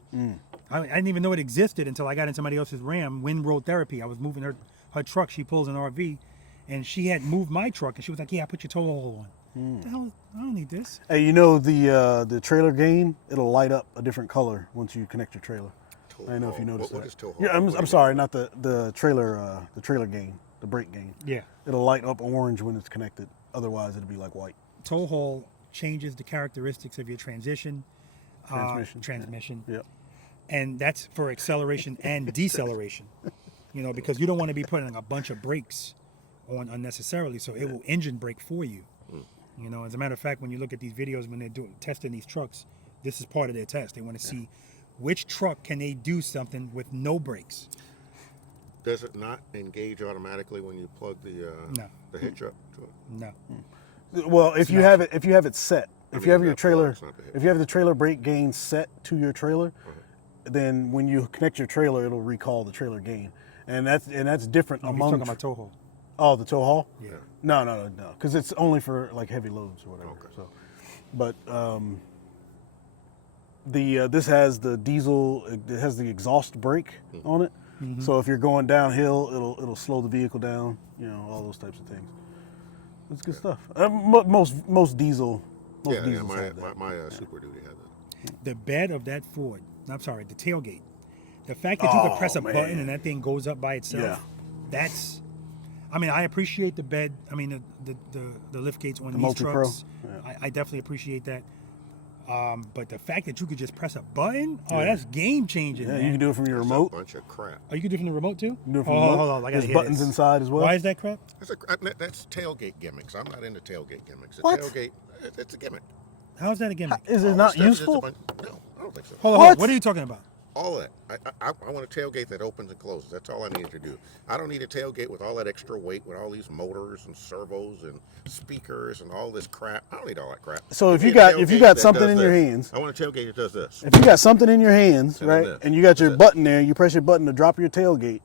I didn't even know it existed until I got in somebody else's Ram, wind road therapy. I was moving her truck. She pulls an RV, and she had moved my truck, and she was like, "Yeah, I put your tow haul on." What the hell? I don't need this. Hey, you know the trailer gain? It'll light up a different color once you connect your trailer. I don't know if you noticed What that. is tow haul? Yeah, I'm sorry, not the trailer gain, the brake gain. Yeah. It'll light up orange when it's connected. Otherwise, it'll be like white. Tow haul changes the characteristics of your transmission. Transmission. Yep. And that's for acceleration and deceleration. You know, because you don't want to be putting a bunch of brakes on unnecessarily, so it will engine brake for you. You know, as a matter of fact, when you look at these videos when they're testing these trucks, this is part of their test. They want to see which truck can they do something with no brakes. Does it not engage automatically when you plug the hitch up to it? No. Well, if you have it set, if you have your trailer, it's not the hitch. if you have the trailer brake gain set to your trailer, then when you connect your trailer, it'll recall the trailer gain, and that's different He's among. talking about tow haul. Oh, the tow haul? Yeah. No, because it's only for like heavy loads or whatever. Okay. So, but this has the diesel. It has the exhaust brake on it. So if you're going downhill, it'll slow the vehicle down. You know, all those types of things. It's good stuff. Most diesel. Yeah, diesels have that. my Super Duty had that. The bed of that Ford, I'm sorry, the tailgate. The fact that you could press a man. button and that thing goes up by itself, that's, I mean, I appreciate the bed. I mean, the lift gates on these multi-pro. trucks. Yeah. I definitely appreciate that. But the fact that you could just press a button, that's game changing. Yeah, man. you can do it from your That's remote. a bunch of crap. Oh, you can do it from the remote too? You can do it from Oh, the remote. hold on, I gotta There's hear buttons this. inside as well. Why is that crap? That's tailgate gimmicks. I'm not into tailgate gimmicks. The What? tailgate, it's a gimmick. How is that a gimmick? Is it All not this stuff is just a useful? bunch- No, I don't think so. Hold on, What? what are you talking about? All of that. I want a tailgate that opens and closes. That's all I need to do. I don't need a tailgate with all that extra weight, with all these motors and servos and speakers and all this crap. I don't need all that crap. So if Give you me a got tailgate that something does in your this. hands, I want a tailgate that does this. if you got something in your hands, And then right, this. and you got your That's it. button there, you press your button to drop your tailgate,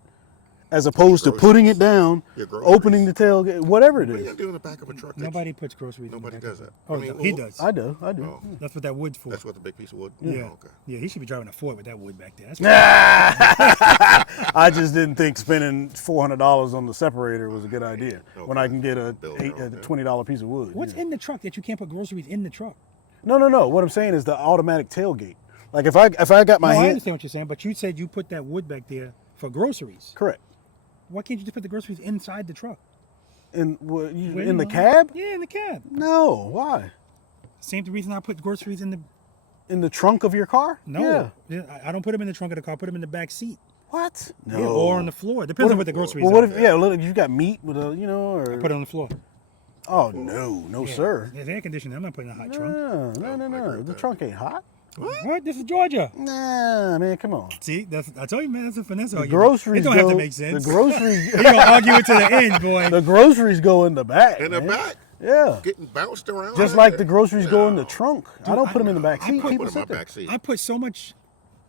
as opposed to groceries. putting it down, Your groceries. opening the tailgate, whatever it What are you is. gonna do in the back of a truck? Nobody puts groceries Nobody in the back does of that. it. Oh, I mean, he who- does. I do. Oh, That's what that wood's for. that's what the big piece of wood. Yeah. Oh, okay. Yeah, he should be driving a Ford with that wood back there. That's I just didn't think spending $400 on the separator was a good idea when I can get a Build your own, yeah. $20 piece of wood. What's you know. in the truck that you can't put groceries in the truck? No. What I'm saying is the automatic tailgate. Like if I got my No, I hand, understand what you're saying, but you said you put that wood back there for groceries. correct, Why can't you just put the groceries inside the truck? in Where in the you- cab? Yeah, in the cab. No, why? Same reason I put groceries in the. In the trunk of your car? No, Yeah. I don't put them in the trunk of the car. I put them in the back seat. What? No. Yeah, or on the floor. Depends on what the groceries Well, what are. if look, you got meat with a or Put it on the floor. oh no, sir. There's air conditioning. I'm not putting in a hot trunk. No. The trunk ain't hot. What? This is Georgia. Nah, man, come on. See, I told you, man, that's a finesse The argument. groceries It don't have go- to make sense. The groceries, You're gonna argue it to the end, boy. the groceries go in the back. In the man. back, Yeah. getting bounced around. Just out like there. the groceries go in the No. trunk. I don't put them in the back I seat. put People them in my sit there. back seat. I put so much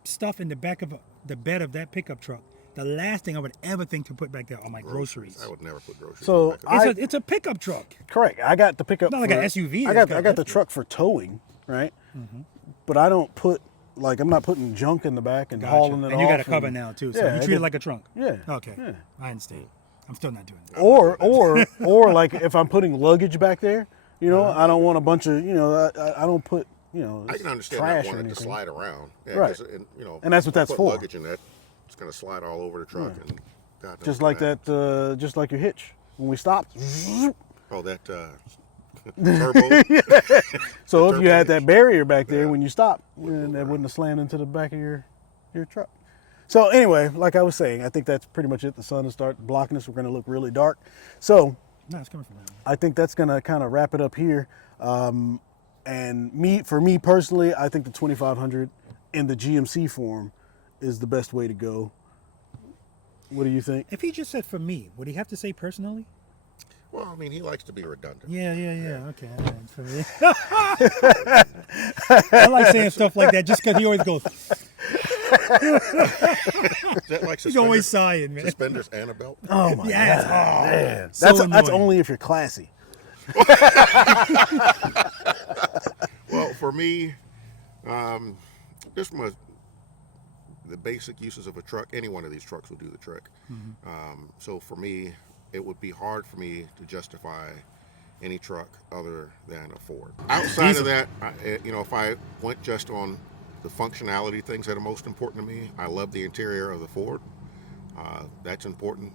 stuff in the back of the bed of that pickup truck. The last thing I would ever think to put back there are my groceries. I would never put groceries. So in the back of It's a pickup truck. correct. I got the pickup. Not like for- an SUV I that's got got the lift. truck for towing, right? But I don't put I'm not putting junk in the back and Gotcha. hauling it off. And you got a cover now too, so Yeah, you I treat it did- like a trunk. Yeah. Okay. Yeah. I understand. I'm still not doing that. Or like if I'm putting luggage back there, I don't want a bunch of I don't put I can understand trash not or wanting to anything. slide around. Yeah, Right. 'cause, And that's what that's put for. luggage in that, it's going to slide all over the truck. And God knows Just what like that, just like your hitch. When we stopped. Oh, that turbo. So if turbo you had hitch. that barrier back there Yeah. when you stopped, then that wouldn't have slammed into the back of your truck. So anyway, like I was saying, I think that's pretty much it. The sun will start blocking us. We're going to look really dark. So No, it's coming from that. I think that's going to kind of wrap it up here. And for me personally, I think the 2500 in the GMC form is the best way to go. What do you think? If he just said for me, would he have to say personally? Well, I mean, he likes to be redundant. Yeah. Okay. All right, for me. I like saying stuff like that just because he always goes. Is that like He's always sighing, man. suspenders and a belt? Oh my Yes. God. Oh, Man. so That's annoying. only if you're classy. Well, for me, just from the basic uses of a truck, any one of these trucks will do the trick. So for me, it would be hard for me to justify any truck other than a Ford. Outside of that, if I went just on the functionality things that are most important to me, I love the interior of the Ford. That's important.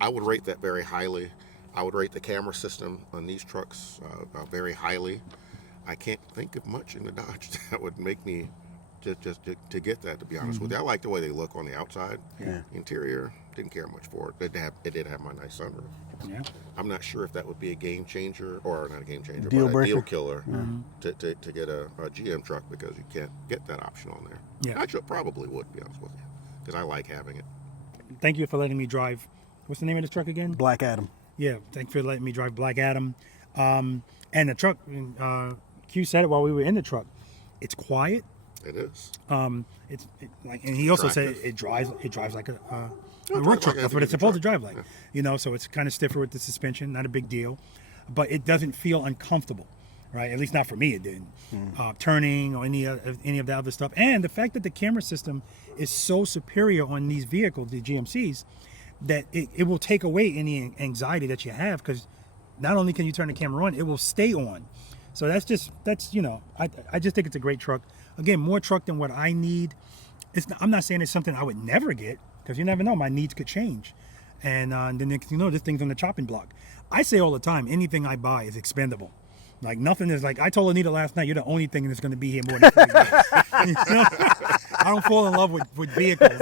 I would rate that very highly. I would rate the camera system on these trucks very highly. I can't think of much in the Dodge that would make me just to get that, to be honest with you. I like the way they look on the outside. Yeah. Interior, didn't care much for it. It did have my nice sunroof. Yeah. I'm not sure if that would be a game changer, or not a game changer, Deal but breaker. a deal killer to get a GM truck, because you can't get that option on there. Yeah. I probably would, be honest with you, because I like having it. Thank you for letting me drive. What's the name of this truck again? Black Adam. Yeah, thanks for letting me drive Black Adam. And the truck, Q said it while we were in the truck. It's quiet. It is. And he also said Attractive. it drives like a drives work truck. like a That's what heavy-duty it's supposed to truck. drive like. So it's kind of stiffer with the suspension, not a big deal, but it doesn't feel uncomfortable, right? At least not for me, it didn't. Turning or any of the other stuff, and the fact that the camera system is so superior on these vehicles, the GMCs, that it will take away any anxiety that you have, because not only can you turn the camera on, it will stay on. So that's I just think it's a great truck. Again, more truck than what I need. I'm not saying it's something I would never get, because you never know, my needs could change. And then next thing you know, this thing's on the chopping block. I say all the time, anything I buy is expendable. Like nothing is like, I told Anita last night, you're the only thing that's going to be here more than 3 years. I don't fall in love with vehicles.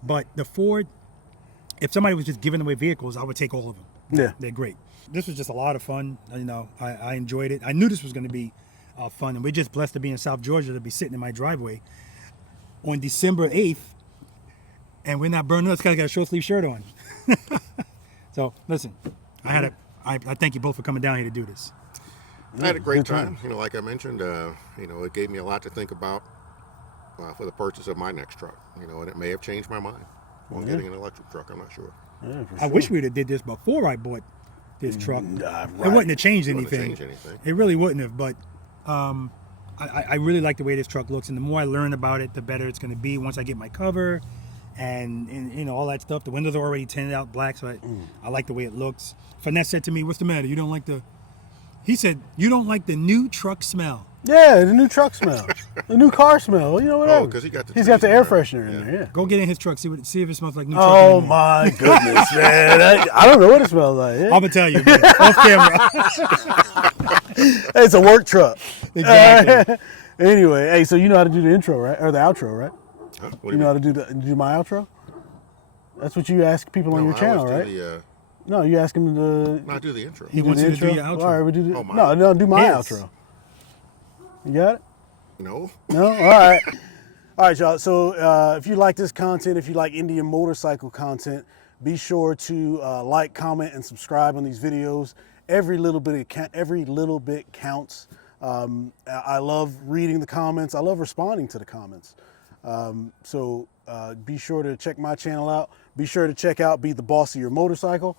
But the Ford, if somebody was just giving away vehicles, I would take all of them. Yeah. They're great. This was just a lot of fun. I enjoyed it. I knew this was going to be fun, and we're just blessed to be in South Georgia, to be sitting in my driveway on December 8th, and we're not burning up. I got a short sleeve shirt on. So listen, I thank you both for coming down here to do this. I had a great Good time. time. Like I mentioned, it gave me a lot to think about for the purchase of my next truck. And it may have changed my mind on getting an electric truck. I'm not sure. Yeah, for I sure. wish we'd have did this before I bought this truck. Right. It wouldn't have changed It wouldn't have anything. changed anything. It really wouldn't have. But I really like the way this truck looks, and the more I learn about it, the better it's going to be once I get my cover and all that stuff. The windows are already tinted out black, so I like the way it looks. Finesse said to me, "What's the matter? You don't like the?" He said, "You don't like the new truck smell." Yeah, the new truck smell, the new car smell. Whatever. 'cause he got the He's got the trees air in there. freshener in there. Yeah. Go get in his truck, see if it smells like new truck. Oh anymore. my goodness, man! I don't know what it smells like. I'm gonna tell you, man, off camera. It's a work truck. Exactly. Anyway, hey, so you know how to do the intro, right, or the outro, right? Huh? What do You know how to do my outro? That's what you ask people on your channel, I right? always do No, you ask them to. I do the intro. He wants the you to do your outro. All right, we do. Oh, mine. No, do my His. outro. You got it? No? No? All right. All right, y'all. So if you like this content, if you like Indian motorcycle content, be sure to like, comment, and subscribe on these videos. Every little bit counts. I love reading the comments. I love responding to the comments. So be sure to check my channel out. Be sure to check out Be the Boss of Your Motorcycle.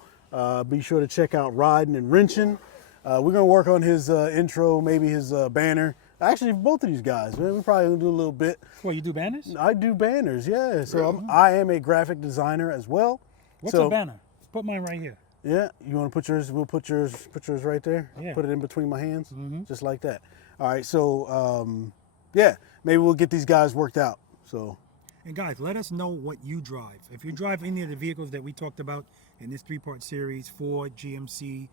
Be sure to check out Riding and Wrenching. We're going to work on his intro, maybe his banner. Actually, both of these guys, man, we're probably going to do a little bit. What, you do banners? I do banners, yeah. So I am a graphic designer as well. What's so, a banner? Put mine right here. Yeah, you want to put yours? We'll put yours right there. Yeah. Put it in between my hands, just like that. All right, so yeah, maybe we'll get these guys worked out. So, And guys, let us know what you drive. If you drive any of the vehicles that we talked about in this 3-part series, Ford, GMC,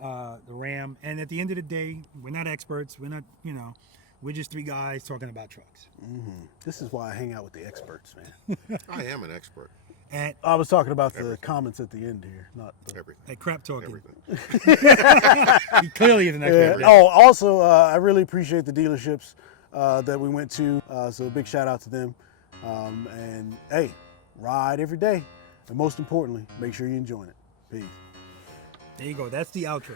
the Ram, and at the end of the day, we're not experts. We're not, we're just 3 guys talking about trucks. this is why I hang out with the experts, man. I am an expert. And I was talking about the comments at the end here, not the. Everything. like crap talking. Everything. He clearly is an expert. Yeah. Oh, also, I really appreciate the dealerships that we went to. So a big shout out to them. And hey, ride every day. And most importantly, make sure you're enjoying it. Peace. There you go. That's the outro.